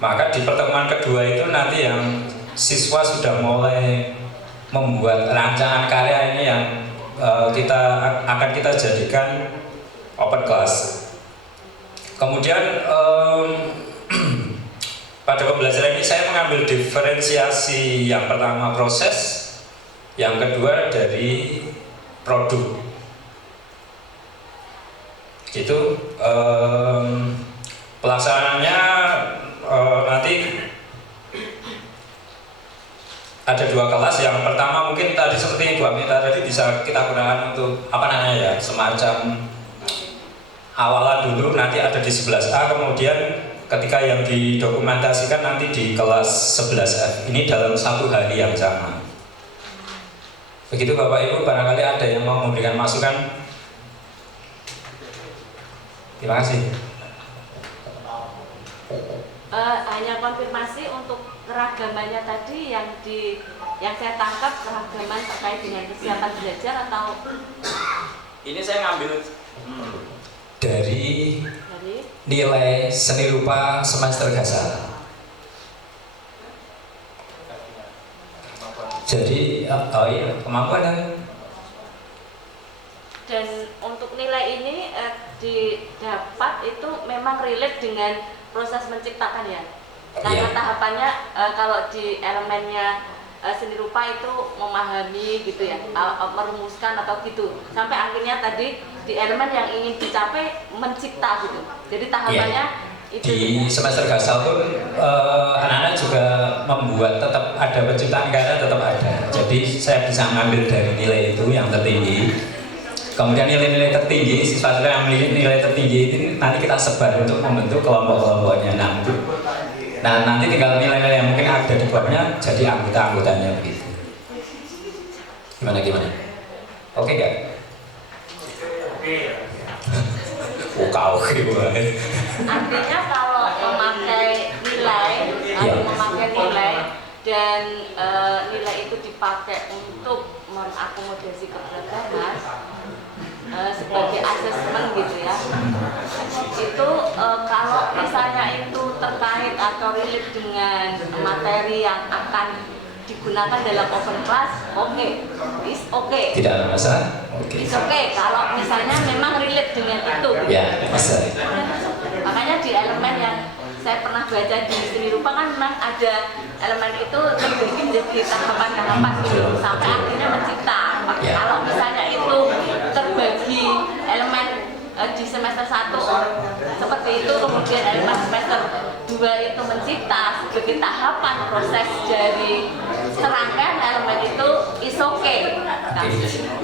Maka di pertemuan kedua itu nanti yang siswa sudah mulai membuat rancangan karya ini yang akan kita jadikan open class. Kemudian pada pembelajaran ini saya mengambil diferensiasi, yang pertama proses, yang kedua dari produk. Gitu. Pelaksanaannya nanti ada 2 kelas. Yang pertama mungkin tadi seperti Bu Amita tadi bisa kita gunakan untuk semacam awalan dulu nanti ada di 11A, kemudian ketika yang didokumentasikan nanti di kelas 11F. Ini dalam satu hari yang sama. Begitu Bapak Ibu, barangkali ada yang mau memberikan masukan. Terima kasih. Hanya konfirmasi untuk keragamannya tadi yang saya tangkap keragaman terkait dengan kesiapan belajar atau Ini saya ngambil dari nilai seni rupa semester gasal. Jadi kemampuan dan untuk nilai ini didapat itu memang relate dengan proses menciptakan ya. Karena tahapannya kalau di elemennya seni rupa itu memahami gitu ya, merumuskan atau gitu. Sampai akhirnya tadi di elemen yang ingin dicapai mencipta gitu. Jadi tahapannya itu di semester gasal pun anak-anak juga membuat, tetap ada penciptaan karya, tetap ada. Jadi saya bisa mengambil dari nilai itu yang tertinggi. Kemudian nilai-nilai tertinggi, siswa yang memiliki nilai tertinggi itu nanti kita sebar untuk membentuk kelompok-kelompoknya. Nah, nanti tinggal nilai-nilai yang mungkin ada di bawahnya jadi anggota-anggotanya begitu. Gimana? Oke nggak? Oke banget. artinya kalau memakai nilai dan nilai itu dipakai untuk mengakomodasi keberagaman sebagai asesmen gitu ya, itu kalau misalnya itu terkait atau relate dengan materi yang akan digunakan dalam open class, is okay. Tidak ada masalah. Is okay kalau misalnya memang relate dengan itu. Ya, bisa. Makanya di elemen yang saya pernah baca di seni rupa kan memang ada elemen itu terbagi menjadi tahapan-tahapan gitu, sampai akhirnya mencipta. Kalau misalnya itu terbagi elemen di semester 1 seperti itu, kemudian elemen semester 2 itu mencipta sebagai tahapan proses dari serangkaian elemen itu is okay.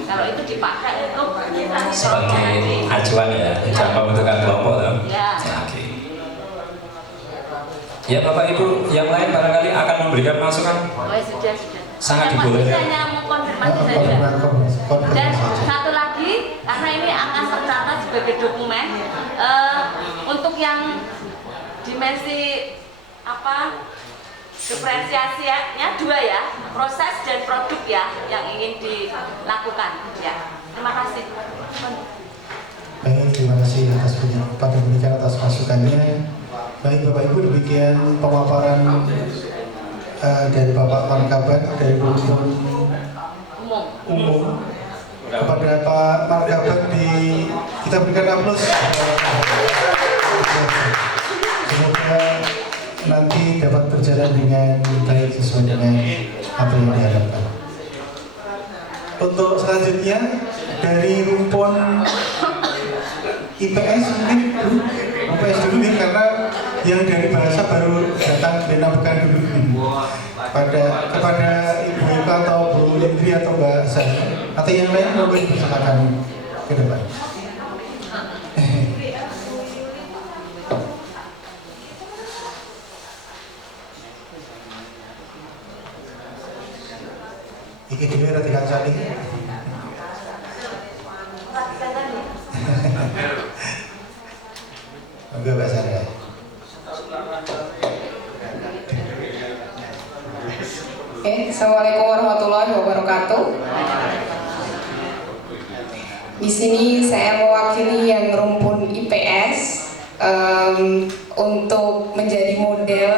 Kalau itu dipakai untuk Sebagai acuan ya, acuan pembentukan kelompok dong. ya. Oke. Ya Bapak Ibu, yang lain barangkali akan memberikan masukan. Sudah. Sangat dibolehkan. Hanya mengkonfirmasi saja. Dan satu lagi, karena ini akan tercatat sebagai dokumen untuk yang dimensi diferensiasinya 2 ya, proses dan produk ya yang ingin dilakukan ya. Terima kasih. Baik, terima kasih atas penyampaian atas masukannya. Baik Bapak Ibu, demikian pemaparan dari Bapak Markabat dari rumpun umum. Kepada Pak Markabat kita berikan aplaus. Semoga nanti dapat berjalan dengan baik sesuai dengan apa yang diharapkan. Untuk selanjutnya dari rumpun IPS mungkin IPS dulu nih, karena yang dari bahasa baru datang dan bukan dulu kepada Ibu Eka atau Bu Indri atau Mbak Zah atau yang lain mungkin silakan ke depan. Iki dhewe ra dikancani. Oke, Mbak Zah. Assalamualaikum warahmatullahi wabarakatuh. Di sini saya mewakili yang rumpun IPS untuk menjadi model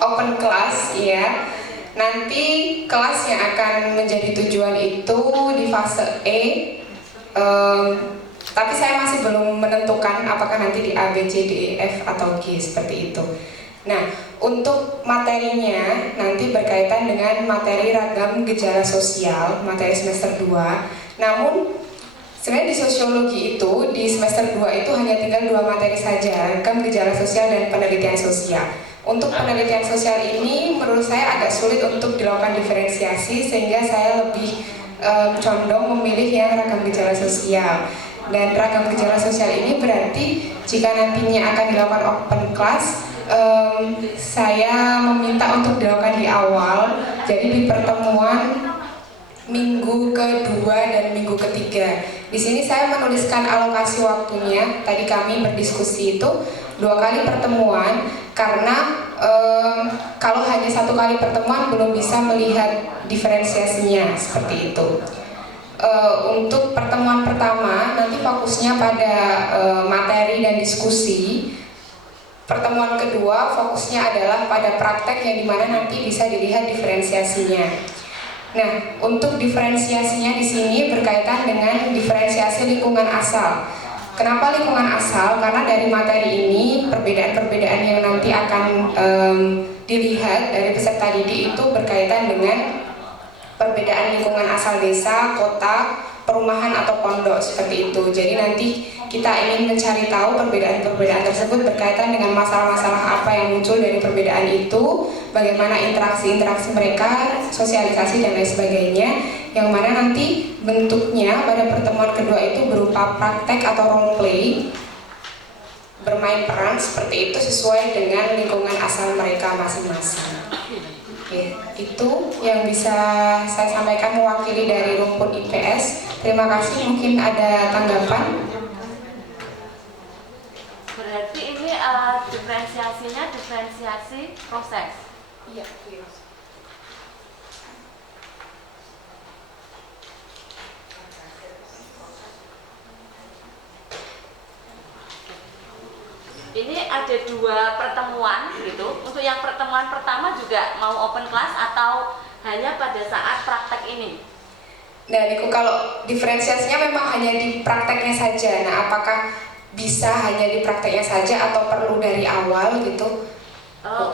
open class ya. Nanti kelas yang akan menjadi tujuan itu di fase E. Tapi saya masih belum menentukan apakah nanti di A, B, C, D, E, F atau G seperti itu. Nah, untuk materinya nanti berkaitan dengan materi ragam gejala sosial, materi semester 2. Namun, sebenarnya di sosiologi itu, di semester 2 itu hanya tinggal 2 materi saja, ragam gejala sosial dan penelitian sosial. Untuk penelitian sosial ini, menurut saya agak sulit untuk dilakukan diferensiasi, sehingga saya lebih condong memilih yang ragam gejala sosial. Dan ragam gejala sosial ini berarti jika nantinya akan dilakukan open class, saya meminta untuk dilakukan di awal, jadi di pertemuan minggu kedua dan minggu ketiga. Di sini saya menuliskan alokasi waktunya. Tadi kami berdiskusi itu 2 kali pertemuan karena kalau hanya 1 kali pertemuan belum bisa melihat diferensiasinya seperti itu. Untuk pertemuan pertama nanti fokusnya pada materi dan diskusi. Pertemuan kedua fokusnya adalah pada praktek yang dimana nanti bisa dilihat diferensiasinya. Nah, untuk diferensiasinya di sini berkaitan dengan diferensiasi lingkungan asal. Kenapa lingkungan asal? Karena dari materi ini perbedaan-perbedaan yang nanti akan dilihat dari peserta didik itu berkaitan dengan perbedaan lingkungan asal desa, kota, perumahan atau pondok seperti itu. Jadi nanti kita ingin mencari tahu perbedaan-perbedaan tersebut berkaitan dengan masalah-masalah apa yang muncul dari perbedaan itu, bagaimana interaksi-interaksi mereka, sosialisasi dan lain sebagainya, yang mana nanti bentuknya pada pertemuan kedua itu berupa praktek atau role play, bermain peran seperti itu sesuai dengan lingkungan asal mereka masing-masing. Oke, itu yang bisa saya sampaikan mewakili dari rumpun IPS. Terima kasih, mungkin ada tanggapan? Berarti ini diferensiasinya diferensiasi proses. Iya. Ini ada 2 pertemuan gitu. Untuk yang pertemuan pertama juga mau open class atau hanya pada saat praktek ini? Nah, Niku, kalau diferensiasinya memang hanya di prakteknya saja. Nah, apakah bisa hanya di prakteknya saja atau perlu dari awal gitu?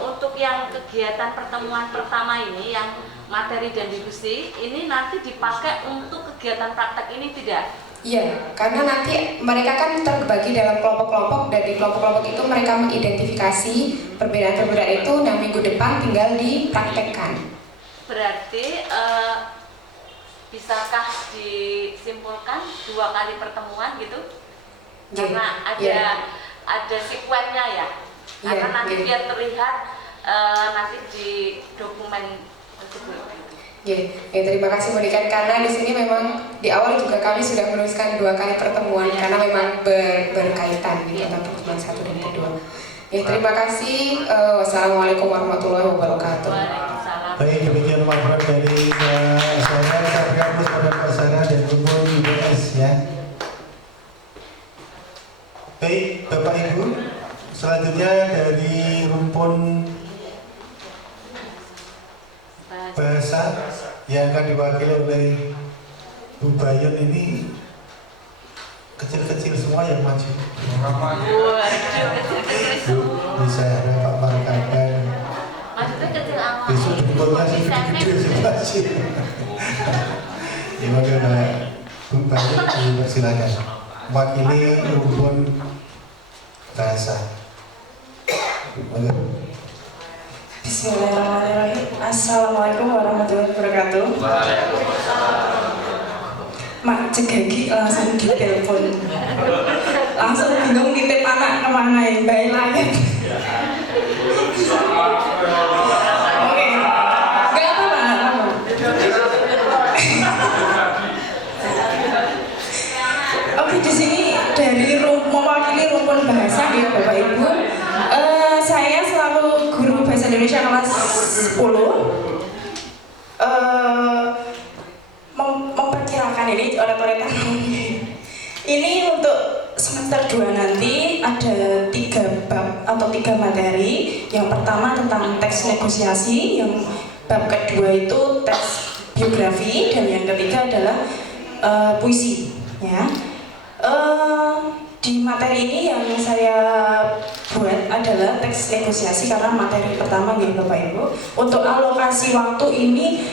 Untuk yang kegiatan pertemuan pertama ini yang materi dan diskusi ini nanti dipakai untuk kegiatan praktek ini tidak? Iya, karena nanti mereka kan terbagi dalam kelompok-kelompok dan di kelompok-kelompok itu mereka mengidentifikasi perbedaan-perbedaan itu. Nah, minggu depan tinggal dipraktekkan. Berarti bisakah disimpulkan 2 kali pertemuan gitu? Karena ada sekuennya ya. Karena nanti biar terlihat nanti di dokumen tersebut. Ya, terima kasih Monika, karena di sini memang di awal juga kami sudah menuliskan 2 kali pertemuan karena memang berkaitan gitu antara pertemuan 1 dan kedua. Ya, terima kasih. Wassalamualaikum warahmatullahi wabarakatuh. Waalaikumsalam. Baik, demikian laporan dari saya kampus pada Pak Sarah dan rumpun IPS ya. Baik, Bapak Ibu, selanjutnya dari rumpun bahasa yang akan diwakili oleh Bu Bayon ini kecil-kecil semua yang maju. Bisa ada Pak Markaban. Maksudnya kecil amat. Besok jempolnya sih gede-gede sih maju. Ya bagaimana Bu Bayon dipersilakan wakili rumpun bahasa. Bismillahirrahmanirrahim. Assalamualaikum warahmatullahi wabarakatuh. Mak cegagi langsung ditelepon. Langsung bingung nitip anak kemana ya, Mbak Elayan. Oke, nggak apa-apa. Oke, di sini dari mewakili rumpun bahasa ya Bapak Ibu. Saya selalu guru bahasa Indonesia kelas 10. Memperkirakan ini oret-oretan. Ini untuk semester 2 nanti ada 3 bab atau 3 materi. Yang pertama tentang teks negosiasi, yang bab kedua itu teks biografi, dan yang ketiga adalah puisi. Ya. Di materi ini yang saya buat adalah teks negosiasi karena materi pertama nih Bapak Ibu. Untuk alokasi waktu ini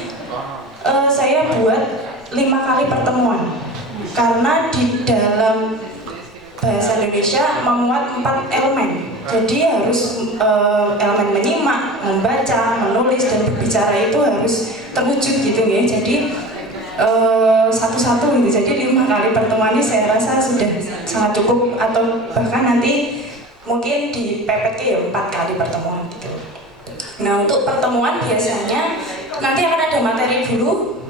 saya buat 5 kali pertemuan karena di dalam bahasa Indonesia memuat 4 elemen. Jadi harus elemen menyimak, membaca, menulis dan berbicara itu harus terwujud gitu ya. Jadi satu gitu. Jadi 5 kali pertemuan ini saya rasa sudah sangat cukup, atau bahkan nanti mungkin di PPT ya 4 kali pertemuan gitu. Nah, untuk pertemuan biasanya nanti akan ada materi dulu,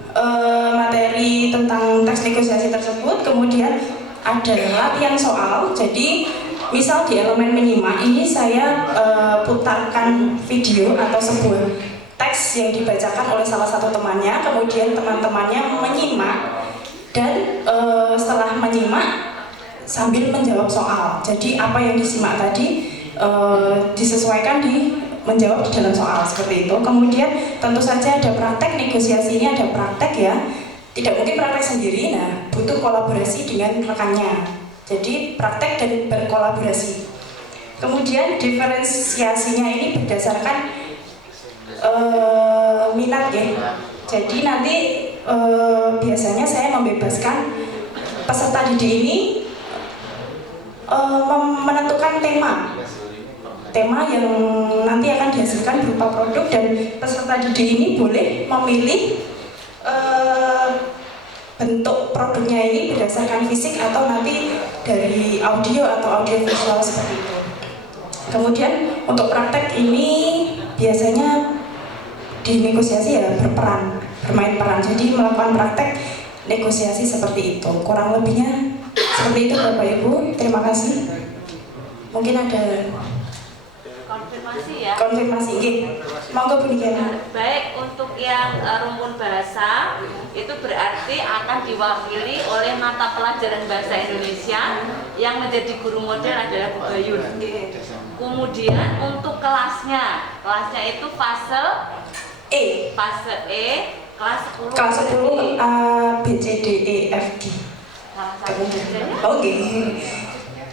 materi tentang teks negosiasi tersebut, kemudian ada latihan soal. Jadi misal di elemen menyimak ini saya putarkan video atau sebuah teks yang dibacakan oleh salah satu temannya, kemudian teman-temannya menyimak dan setelah menyimak sambil menjawab soal. Jadi apa yang disimak tadi disesuaikan menjawab di dalam soal seperti itu. Kemudian tentu saja ada praktek negosiasi, ini ada praktek ya. Tidak mungkin praktek sendiri, nah butuh kolaborasi dengan rekannya. Jadi praktek dan berkolaborasi. Kemudian diferensiasinya ini berdasarkan minat ya. Jadi nanti biasanya saya membebaskan peserta didik ini menentukan tema yang nanti akan dihasilkan berupa produk, dan peserta didik ini boleh memilih bentuk produknya ini berdasarkan fisik atau nanti dari audio atau audio visual seperti itu. Kemudian untuk praktek ini biasanya di negosiasi ya bermain peran, jadi melakukan praktek negosiasi seperti itu. Kurang lebihnya seperti itu Bapak Ibu, terima kasih. Mungkin ada konfirmasi ya. Konfirmasi, monggo Bu Niken. Baik, untuk yang rumpun bahasa itu berarti akan diwakili oleh mata pelajaran bahasa Indonesia yang menjadi guru model adalah Bu Bayun. Kemudian untuk kelasnya itu fase E, kelas 10. Kelas 10 A B C D E F G. Salah satu belajarnya. Oke.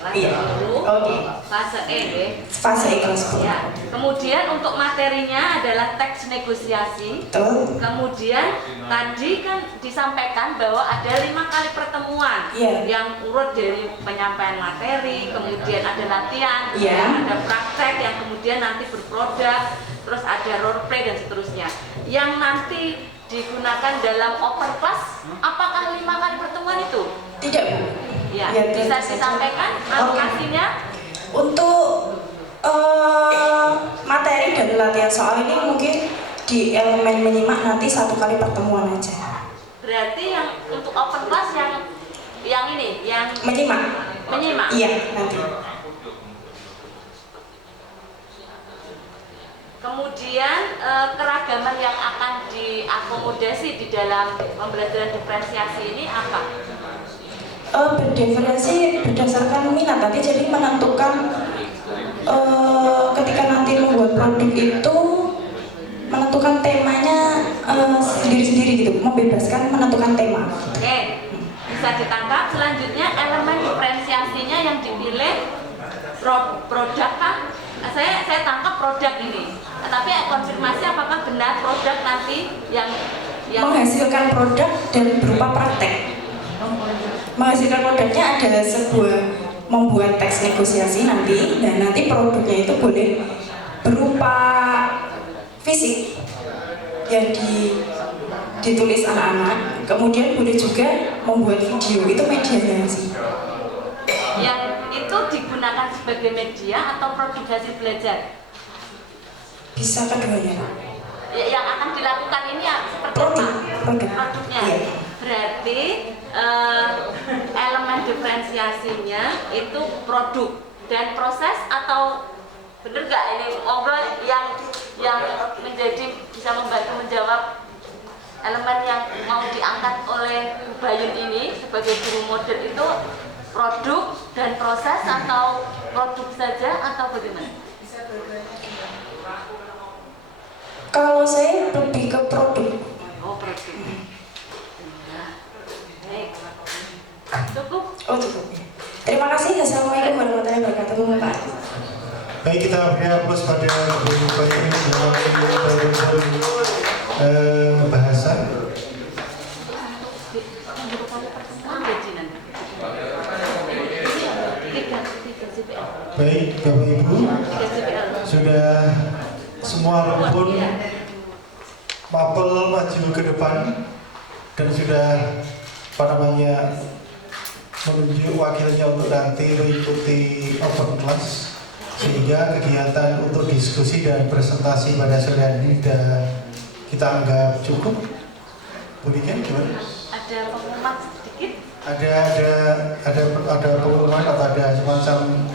Kelas Iya. 10. Oke. Fase E deh. Fase E kelas 10. Ya. Kemudian untuk materinya adalah teks negosiasi. Betul. Kemudian tadi kan disampaikan bahwa ada 5 kali pertemuan yang urut dari penyampaian materi, kemudian ada latihan, kemudian ada praktek yang kemudian nanti berproduk, terus ada role play dan seterusnya. Yang nanti digunakan dalam open class, apakah 5 kali pertemuan itu? Tidak, Bu. Ya, bisa disampaikan alokasinya? Untuk materi dan latihan soal ini mungkin di elemen menyimak nanti 1 kali pertemuan aja. Berarti yang untuk open class yang ini, yang menyimak. Iya, nanti. Kemudian keragaman yang akan diakomodasi di dalam pembelajaran diferensiasi ini apa? Berdiferensi berdasarkan minat nanti, jadi menentukan ketika nanti membuat produk itu menentukan temanya sendiri-sendiri gitu, membebaskan menentukan tema. Oke, bisa ditangkap. Selanjutnya elemen diferensiasinya yang dipilih produk kan? Saya tangkap produk ini, tapi konfirmasi apakah benar produk nanti yang menghasilkan produk dan berupa praktek. Menghasilkan produknya ada sebuah membuat teks negosiasi nanti, dan nanti produknya itu boleh berupa fisik yang ditulis anak-anak, kemudian boleh juga membuat video, itu medianya sih. Yang itu digunakan sebagai media atau produk hasil belajar? Bisa keduanya. Yang akan dilakukan ini seperti produknya. Iya. Berarti elemen diferensiasinya itu produk dan proses, atau bener nggak ini ngobrol yang menjadi bisa membantu menjawab elemen yang mau diangkat oleh Bayun ini sebagai guru model itu produk dan proses, atau produk saja, atau bagaimana? Kalau saya lebih ke produk. Oh, produk. Baik. Cukup? Oh, cukup. Terima kasih. Assalamualaikum warahmatullahi wabarakatuh, Pak. Baik, kita beri aplaus pada Bu Bayun dalam bahasa. Baik, Bapak Ibu, sudah semua rumpun mapel maju ke depan dan sudah menunjuk wakilnya untuk nanti mengikuti open class, sehingga kegiatan untuk diskusi dan presentasi pada sore hari ini kita anggap cukup. Budikan gimana? Ada pengumuman sedikit? Ada pengumuman atau ada semacam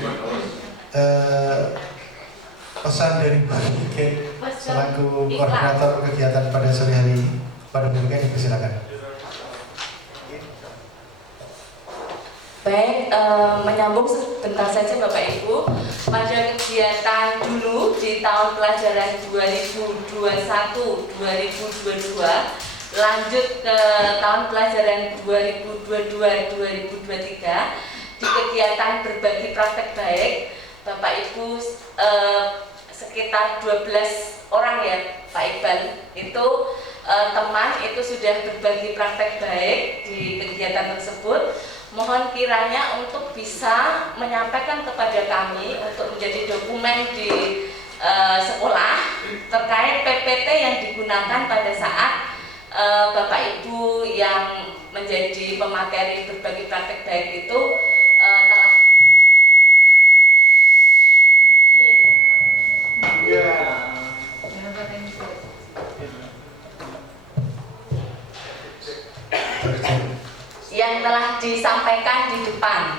pesan dari Budikan selaku koordinator kegiatan pada sore hari ini. Pada Budikan, silakan. Baik, menyambung sebentar saja Bapak Ibu, pada kegiatan dulu di tahun pelajaran 2021-2022, lanjut ke tahun pelajaran 2022-2023, di kegiatan berbagi praktek baik, Bapak Ibu sekitar 12 orang ya Pak Iqbal, itu teman itu sudah berbagi praktek baik di kegiatan tersebut. Mohon kiranya untuk bisa menyampaikan kepada kami untuk menjadi dokumen di sekolah terkait PPT yang digunakan pada saat Bapak Ibu yang menjadi pemateri berbagi praktek baik itu telah yang telah disampaikan di depan.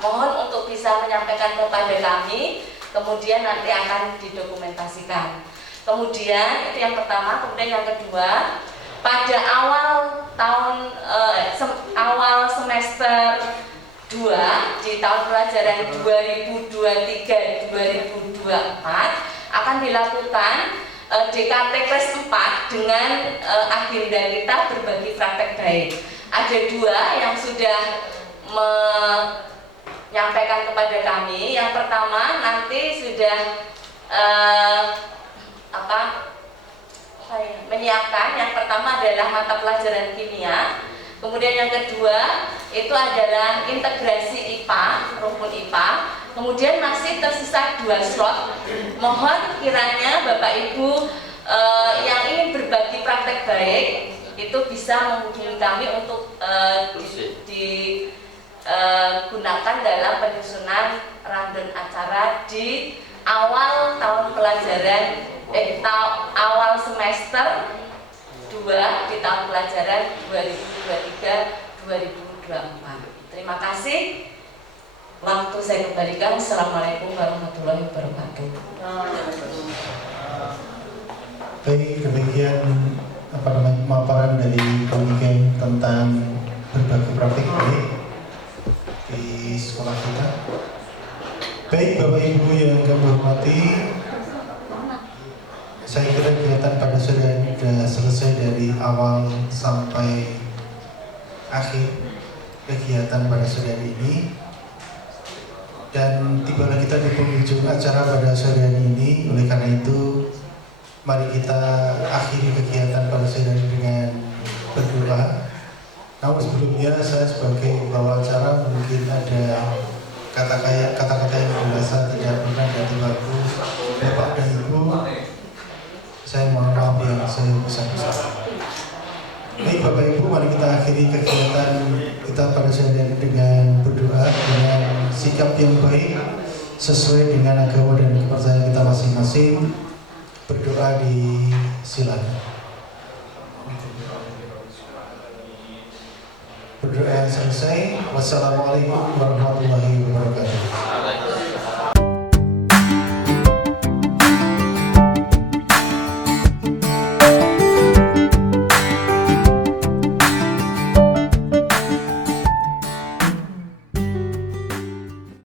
Mohon untuk bisa menyampaikan kepada kami, kemudian nanti akan didokumentasikan. Kemudian itu yang pertama, kemudian yang kedua, pada awal semester 2 di tahun pelajaran 2023-2024 akan dilakukan DKT kelas 4 dengan agenda kita berbagi praktek baik. Ada 2 yang sudah menyampaikan kepada kami. Yang pertama nanti sudah menyiapkan. Yang pertama adalah mata pelajaran kimia. Kemudian yang kedua itu adalah integrasi IPA, rumpun IPA. Kemudian masih tersisa 2 slot. Mohon kiranya Bapak Ibu yang ingin berbagi praktek baik itu bisa menghubungi kami untuk digunakan dalam penyusunan rundown acara di awal tahun pelajaran awal semester 2 di tahun pelajaran 2023-2024. Terima kasih. Waktu saya kembalikan. Assalamualaikum warahmatullahi wabarakatuh. Baik, demikian pemaparan dari Budikan tentang berbagi praktik baik di sekolah kita. Baik Bapak Ibu yang kami hormati, saya kira kegiatan pada sore hari ini sudah selesai dari awal sampai akhir kegiatan pada sore hari ini. Dan tibalah kita di penghujung acara pada sore hari ini. Oleh karena itu, mari kita akhiri kegiatan pada sore hari dengan berdoa. Namun sebelumnya saya sebagai pembawa acara mungkin ada kata-kata yang dirasa tidak pernah dan bagus. Bapak dan Ibu, saya mohon maaf yang saya besar-besar. Baik Bapak Ibu, mari kita akhiri kegiatan kita pada sore hari dengan berdoa dengan sikap yang baik sesuai dengan agama dan kepercayaan kita masing-masing. Berdoa disilakan. Berdoa selesai. Wassalamualaikum warahmatullahi